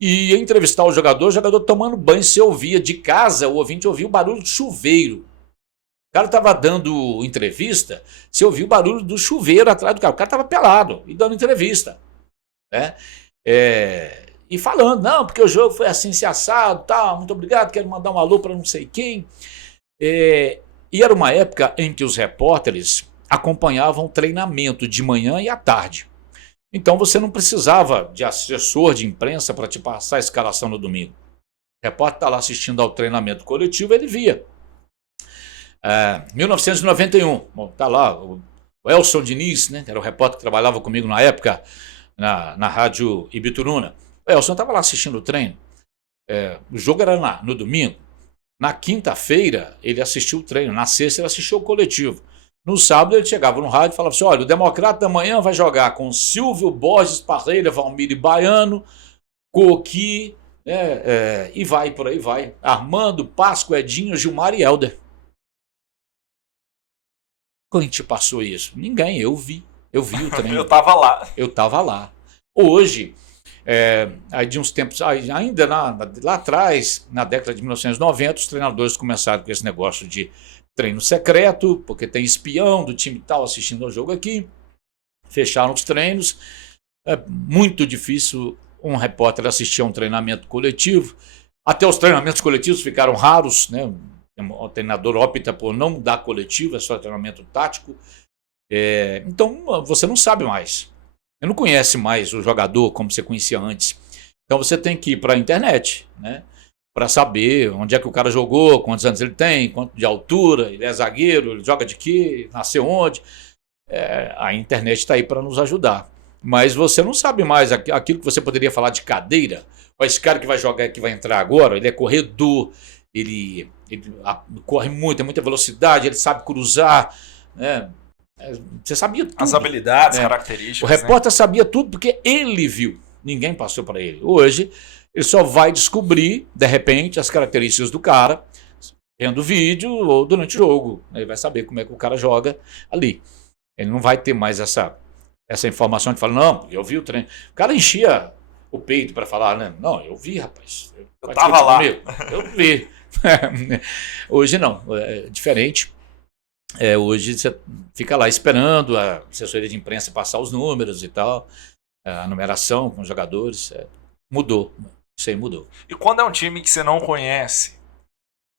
e ia entrevistar o jogador tomando banho, você ouvia de casa, o ouvinte ouvia o barulho do chuveiro. O cara estava dando entrevista, você ouvia o barulho do chuveiro atrás do cara. O cara estava pelado e dando entrevista. Né? E falando, não, porque o jogo foi assim, se assado, tal, muito obrigado, quero mandar um alô para não sei quem. E era uma época em que os repórteres acompanhavam o treinamento de manhã e à tarde. Então você não precisava de assessor de imprensa para te passar a escalação no domingo. O repórter está lá assistindo ao treinamento coletivo, ele via. 1991, está lá o Elson Diniz, né, que era o repórter que trabalhava comigo na época, na Rádio Ibituruna. O Elson estava lá assistindo o treino. O jogo era no domingo. Na quinta-feira ele assistiu o treino. Na sexta ele assistiu o coletivo. No sábado ele chegava no rádio e falava assim: olha, o Democrata da Manhã vai jogar com Silvio, Borges, Parreira, Valmir e Baiano, Coqui, e vai, por aí vai. Armando, Páscoa, Edinho, Gilmar e Helder. Quando a gente passou isso? Ninguém, eu vi o treino. Eu estava lá. Hoje, aí de uns tempos, ainda lá atrás, na década de 1990, os treinadores começaram com esse negócio de treino secreto, porque tem espião do time tal assistindo ao jogo aqui. Fecharam os treinos. É muito difícil um repórter assistir a um treinamento coletivo. Até os treinamentos coletivos ficaram raros, né? O treinador opta por não dar coletivo, é só treinamento tático. Então você não sabe mais. Você não conhece mais o jogador como você conhecia antes. Então você tem que ir para a internet, né? Para saber onde é que o cara jogou, quantos anos ele tem, quanto de altura, ele é zagueiro, ele joga de quê, nasceu onde. A internet está aí para nos ajudar. Mas você não sabe mais aquilo que você poderia falar de cadeira. Esse cara que vai jogar, que vai entrar agora, ele é corredor, ele corre muito, tem muita velocidade, ele sabe cruzar, né? Você sabia tudo. As habilidades, características. O repórter sabia tudo porque ele viu. Ninguém passou para ele. Hoje, ele só vai descobrir, de repente, as características do cara vendo vídeo ou durante o jogo. Ele vai saber como é que o cara joga ali. Ele não vai ter mais essa informação de falar, não, eu vi o treino. O cara enchia o peito para falar, né? Não, eu vi, rapaz. Eu tava lá. Eu vi. Hoje não, é diferente. Hoje você fica lá esperando a assessoria de imprensa passar os números e tal, a numeração com os jogadores. Mudou, isso aí mudou. E quando é um time que você não conhece,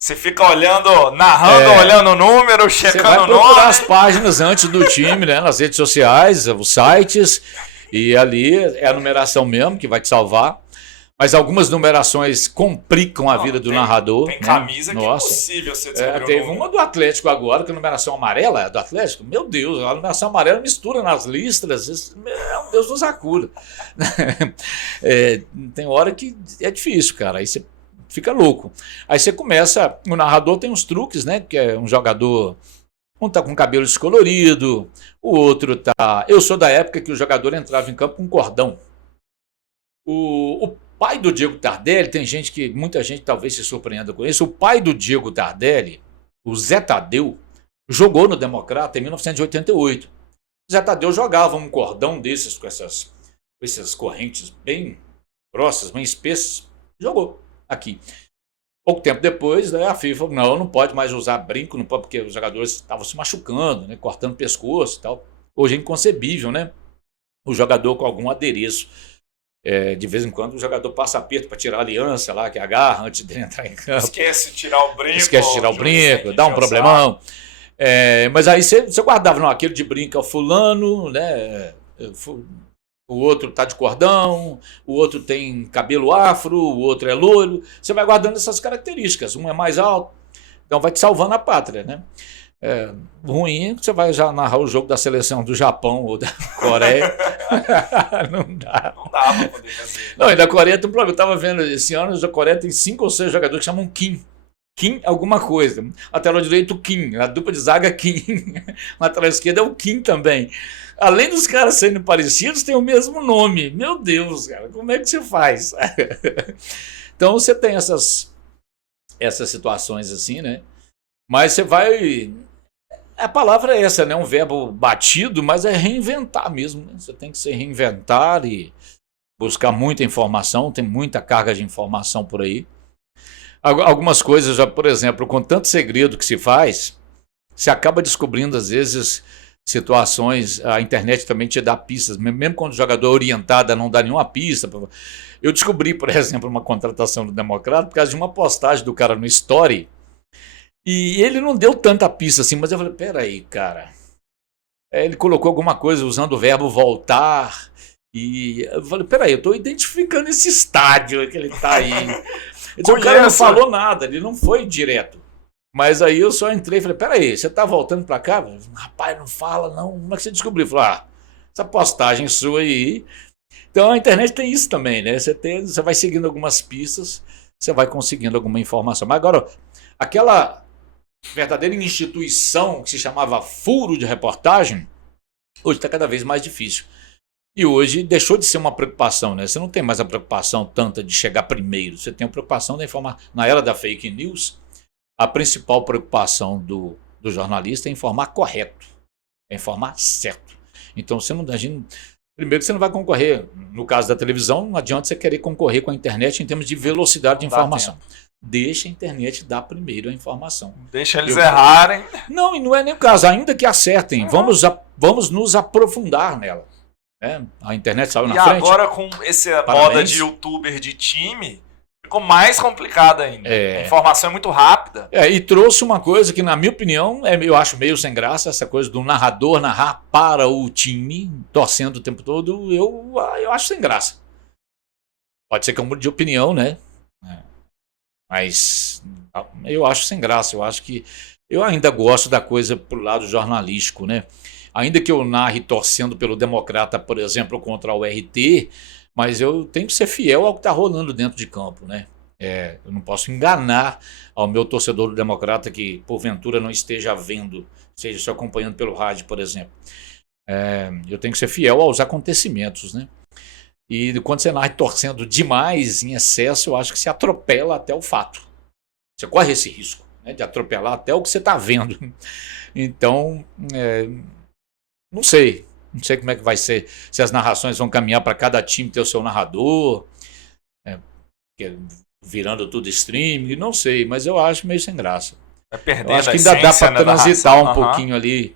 você fica olhando, narrando, olhando o número, checando o nome. Você vai procurar as páginas antes do time, né, nas redes sociais, os sites, e ali é a numeração mesmo que vai te salvar. Mas algumas numerações complicam a vida do narrador. Tem camisa que é impossível você descobrir. Teve uma do Atlético agora, que a numeração amarela é do Atlético. Meu Deus, a numeração amarela mistura nas listras. Meu Deus nos acuda. Tem hora que é difícil, cara. Aí você fica louco. Aí você começa. O narrador tem uns truques, né? Que é um jogador. Um tá com cabelo descolorido, o outro tá. Eu sou da época que o jogador entrava em campo com cordão. O pai do Diego Tardelli, muita gente talvez se surpreenda com isso, o pai do Diego Tardelli, o Zé Tadeu, jogou no Democrata em 1988. O Zé Tadeu jogava um cordão desses com essas correntes bem grossas, bem espessas, jogou aqui. Pouco tempo depois, né, a FIFA falou, não pode mais usar brinco, não pode, porque os jogadores estavam se machucando, né, cortando pescoço e tal. Hoje é inconcebível, né? O jogador com algum adereço. De vez em quando o jogador passa aperto para tirar a aliança lá, que agarra antes de entrar em campo. Esquece de tirar o brinco. Dá um problemão. Mas aí você guardava, não, aquele de brinco é o fulano, né? O outro tá de cordão, o outro tem cabelo afro, o outro é loiro. Você vai guardando essas características. Um é mais alto, então vai te salvando a pátria, né? Ruim, você vai já narrar o jogo da seleção do Japão ou da Coreia. Não dá. Não dá pra poder fazer. Não, e da Coreia tem um problema. Eu estava vendo esse ano, a Coreia tem 5 ou 6 jogadores que chamam Kim. Kim alguma coisa. Lateral direito, Kim. A dupla de zaga, Kim. Lateral esquerda é o Kim também. Além dos caras sendo parecidos, tem o mesmo nome. Meu Deus, cara, como é que você faz? Então você tem essas situações assim, né? Mas você vai. A palavra é essa, né? Um verbo batido, mas é reinventar mesmo. Né? Você tem que se reinventar e buscar muita informação, tem muita carga de informação por aí. Algumas coisas, já, por exemplo, com tanto segredo que se faz, você acaba descobrindo, às vezes, situações. A internet também te dá pistas, mesmo quando o jogador é orientado, não dá nenhuma pista. Eu descobri, por exemplo, uma contratação do Democrata por causa de uma postagem do cara no Story. E ele não deu tanta pista assim, mas eu falei, peraí, cara. Ele colocou alguma coisa usando o verbo voltar. E eu falei, peraí, eu estou identificando esse estádio que ele está aí. O cara não falou nada, ele não foi direto. Mas aí eu só entrei e falei, peraí, você está voltando para cá? Rapaz, não fala não. Como é que você descobriu? Eu falei, essa postagem sua aí. Então a internet tem isso também, né? Você vai seguindo algumas pistas, você vai conseguindo alguma informação. Mas agora, aquela verdadeira instituição que se chamava furo de reportagem, hoje está cada vez mais difícil. E hoje deixou de ser uma preocupação, né? Você não tem mais a preocupação tanta de chegar primeiro, você tem a preocupação de informar. Na era da fake news, a principal preocupação do jornalista é informar correto, é informar certo. Então primeiro você não vai concorrer, no caso da televisão, não adianta você querer concorrer com a internet em termos de velocidade de informação. Deixa a internet dar primeiro a informação. Deixa eles errarem. Não, e não é nem o caso. Ainda que acertem, vamos nos aprofundar nela. A internet saiu na frente. E agora com essa moda de youtuber de time, ficou mais complicado ainda. A informação é muito rápida. E trouxe uma coisa que, na minha opinião, eu acho meio sem graça, essa coisa do narrador narrar para o time, torcendo o tempo todo, eu acho sem graça. Pode ser que eu mude de opinião, né? Mas eu acho sem graça. Eu acho que eu ainda gosto da coisa pro lado jornalístico, né? Ainda que eu narre torcendo pelo Democrata, por exemplo, contra o RT, mas eu tenho que ser fiel ao que está rolando dentro de campo, né? Eu não posso enganar ao meu torcedor democrata que porventura não esteja vendo, esteja só acompanhando pelo rádio, por exemplo. Eu tenho que ser fiel aos acontecimentos, né? E quando você narra torcendo demais, em excesso, eu acho que se atropela até o fato. Você corre esse risco, né, de atropelar até o que você está vendo. Então, não sei. Não sei como é que vai ser, se as narrações vão caminhar para cada time ter o seu narrador, virando tudo streaming, não sei, mas eu acho meio sem graça. Vai perdendo eu acho a que ainda dá essência, para né, transitar narração. um pouquinho ali,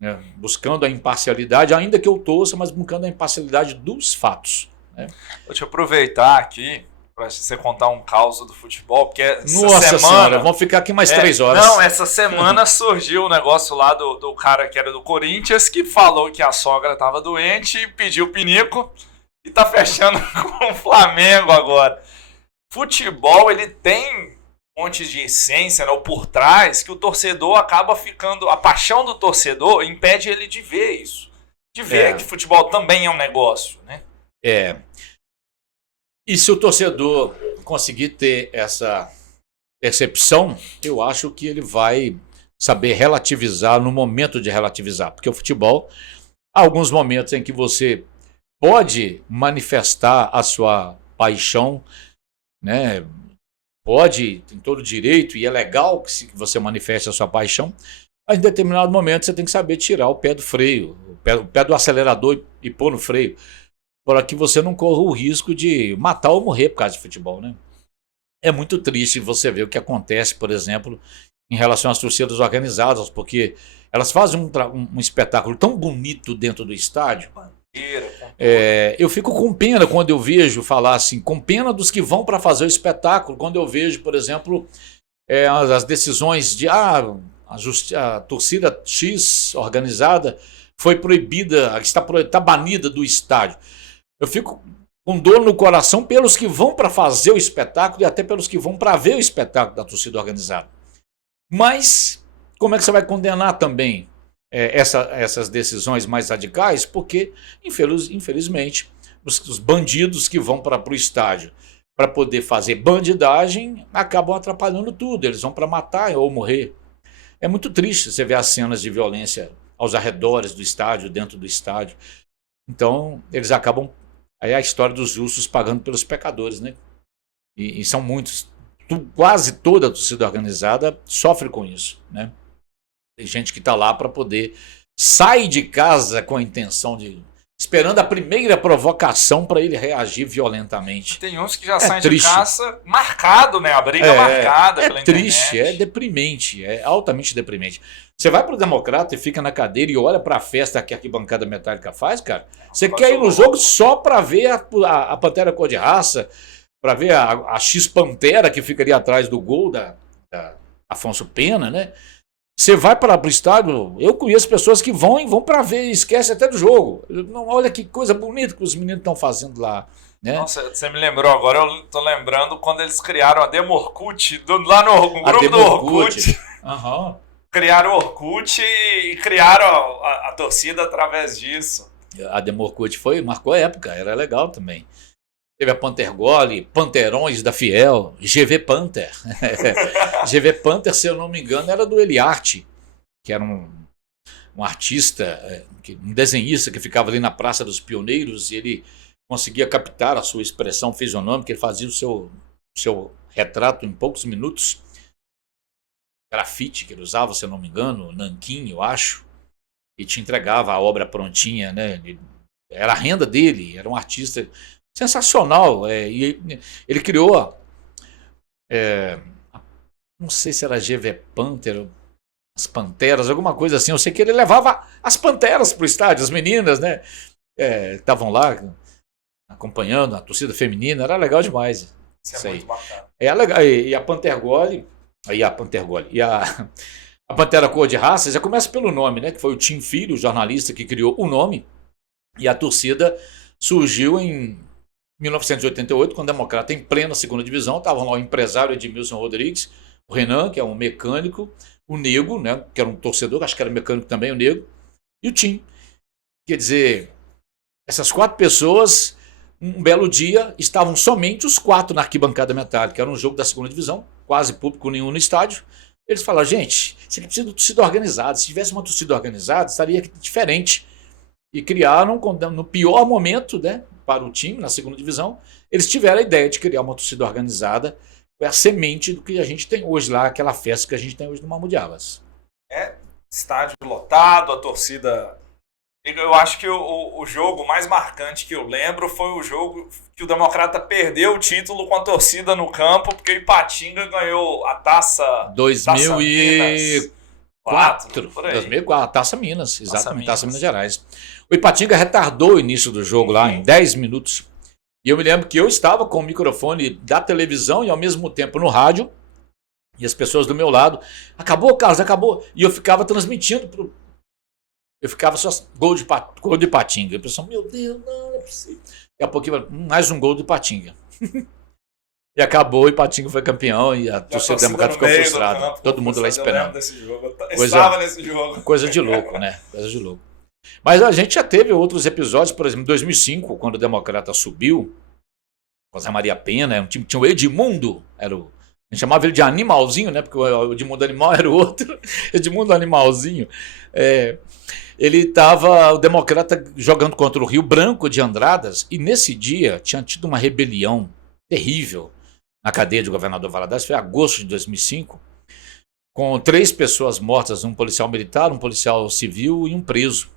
né, buscando a imparcialidade, ainda que eu torça, mas buscando a imparcialidade dos fatos. Né? Deixa eu aproveitar aqui para você contar um caos do futebol, porque essa Nossa semana... senhora, vamos ficar aqui mais 3 horas. Não, essa semana surgiu um negócio lá do cara que era do Corinthians, que falou que a sogra estava doente e pediu pinico e tá fechando com o Flamengo agora. Futebol, ele tem monte de essência, né, por trás, que o torcedor acaba ficando... A paixão do torcedor impede ele de ver isso. De ver que futebol também é um negócio, né? E se o torcedor conseguir ter essa percepção, eu acho que ele vai saber relativizar no momento de relativizar. Porque o futebol, há alguns momentos em que você pode manifestar a sua paixão, né? Pode, tem todo o direito, e é legal que você manifeste a sua paixão, mas em determinado momento você tem que saber tirar o pé do freio, o pé do acelerador e pôr no freio, para que você não corra o risco de matar ou morrer por causa de futebol, né? É muito triste você ver o que acontece, por exemplo, em relação às torcidas organizadas, porque elas fazem um espetáculo tão bonito dentro do estádio. Eu fico com pena quando eu vejo falar assim, com pena dos que vão para fazer o espetáculo, quando eu vejo, por exemplo, as decisões de a torcida X organizada foi proibida, está banida do estádio. Eu fico com dor no coração pelos que vão para fazer o espetáculo e até pelos que vão para ver o espetáculo da torcida organizada. Mas como é que você vai condenar também essas decisões mais radicais? Porque, infelizmente, os bandidos que vão para o estádio para poder fazer bandidagem acabam atrapalhando tudo. Eles vão para matar ou morrer. É muito triste você ver as cenas de violência aos arredores do estádio, dentro do estádio. Então, eles acabam... Aí é a história dos justos pagando pelos pecadores, né? E são muitos. Quase toda a torcida organizada sofre com isso, né? Tem gente que está lá para poder sair de casa com a intenção de... esperando a primeira provocação para ele reagir violentamente. Tem uns que já saem de casa marcado, né? A briga marcada pela triste, internet. É deprimente, é altamente deprimente. Você vai pro Democrata e fica na cadeira e olha para a festa que a arquibancada metálica faz, cara. Você quer ir no jogo só para ver a Pantera Cor-de-Raça, para ver a X-Pantera que fica ali atrás do gol da Afonso Pena, né? Você vai para o estádio, eu conheço pessoas que vão e vão para ver, esquece até do jogo. Não, olha que coisa bonita que os meninos estão fazendo lá. Né? Nossa, você me lembrou agora, eu tô lembrando quando eles criaram a Demorkut, lá no grupo do Orkut. Uhum. Criaram o Orkut e criaram a torcida através disso. A Demorkut marcou a época, era legal também. Teve a Pantergole, Panterões da Fiel, GV Panther. GV Panther, se eu não me engano, era do Eliarte, que era um artista, um desenhista que ficava ali na Praça dos Pioneiros, e ele conseguia captar a sua expressão fisionômica, ele fazia o seu retrato em poucos minutos. Grafite que ele usava, se eu não me engano, nanquim, eu acho, e te entregava a obra prontinha, né? Era a renda dele, era um artista sensacional. E ele criou, não sei se era GV Panther, as Panteras, alguma coisa assim. Eu sei que ele levava as Panteras para o estádio, as meninas, né? Estavam lá acompanhando a torcida feminina, era legal demais. Isso é muito bacana. Legal. E a Pantergole, e a Pantera Cor-de-Raça, já começa pelo nome, né? Que foi o Tim Filho, o jornalista que criou o nome. E a torcida surgiu em 1988, quando o Democrata em plena segunda divisão. Estavam lá o empresário Edmilson Rodrigues, o Renan, que é um mecânico, o Nego, né? Que era um torcedor, acho que era mecânico também, o Nego, e o Tim. Quer dizer, essas 4 pessoas um belo dia, estavam somente os 4 na arquibancada metálica. Era um jogo da segunda divisão, quase público nenhum no estádio. Eles falaram, gente, isso aqui precisa de torcida organizada. Se tivesse uma torcida organizada, estaria diferente. E criaram, no pior momento, né, para o time, na segunda divisão, eles tiveram a ideia de criar uma torcida organizada. Foi a semente do que a gente tem hoje lá, aquela festa que a gente tem hoje no Mamutiabas. Estádio lotado, a torcida... Eu acho que o jogo mais marcante que eu lembro foi o jogo que o Democrata perdeu o título com a torcida no campo, porque o Ipatinga ganhou a taça... 2004. 2004, a Taça Minas, exatamente, Taça Minas Gerais. O Ipatinga retardou o início do jogo lá em 10 minutos. E eu me lembro que eu estava com o microfone da televisão e ao mesmo tempo no rádio, e as pessoas do meu lado, acabou, Carlos, acabou. E eu ficava transmitindo eu ficava só gol de Ipatinga. A pessoa, meu Deus, não é possível. Daqui a pouquinho, mais um gol do Ipatinga. E acabou, o Ipatinga foi campeão e a torcida democrata ficou frustrada. Todo mundo lá esperando. Desse jogo. Eu estava nesse jogo. Coisa de louco, né? Coisa de louco. Mas a gente já teve outros episódios, por exemplo, em 2005, quando o Democrata subiu, com a Zé Maria Pena, um time que tinha o Edmundo, a gente chamava ele de Animalzinho, né? Porque o Edmundo Animal era o outro, Edmundo Animalzinho. Ele estava, o Democrata, jogando contra o Rio Branco de Andradas, e nesse dia tinha tido uma rebelião terrível na cadeia de Governador Valadares, foi em agosto de 2005, com 3 pessoas mortas, um policial militar, um policial civil e um preso.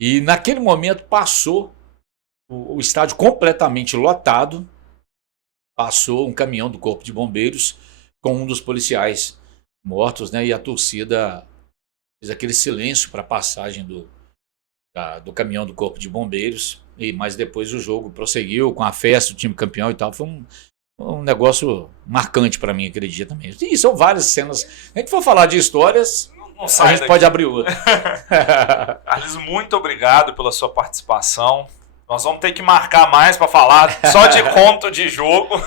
E naquele momento passou o estádio completamente lotado, passou um caminhão do Corpo de Bombeiros com um dos policiais mortos, né? E a torcida fez aquele silêncio para a passagem do caminhão do Corpo de Bombeiros, mas depois o jogo prosseguiu com a festa, o time campeão e tal. Foi um negócio marcante para mim aquele dia também. E são várias cenas. Se a gente for falar de histórias, a gente pode abrir outra. Carlos, muito obrigado pela sua participação. Nós vamos ter que marcar mais para falar só de conto de jogo.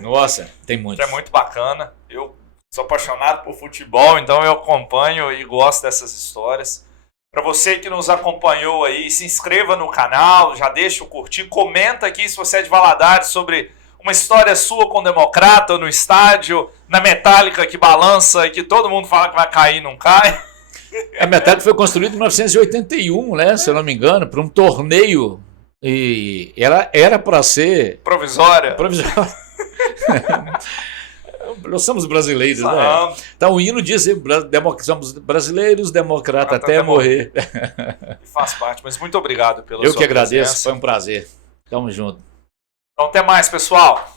Nossa, tem muito. É muito bacana. Eu sou apaixonado por futebol, então eu acompanho e gosto dessas histórias. Para você que nos acompanhou aí, se inscreva no canal, já deixa o curtir, comenta aqui se você é de Valadares sobre uma história sua com o Democrata no estádio, na Metálica que balança e que todo mundo fala que vai cair e não cai. A Metálica foi construída em 1981, né, se eu não me engano, para um torneio. E ela era para ser... Provisória. Nós somos brasileiros, né? Então o hino diz: somos brasileiros, democrata até morrer. E faz parte, mas muito obrigado pela sua presença. Eu que agradeço, presença. foi um prazer. Tamo junto. Então até mais, pessoal.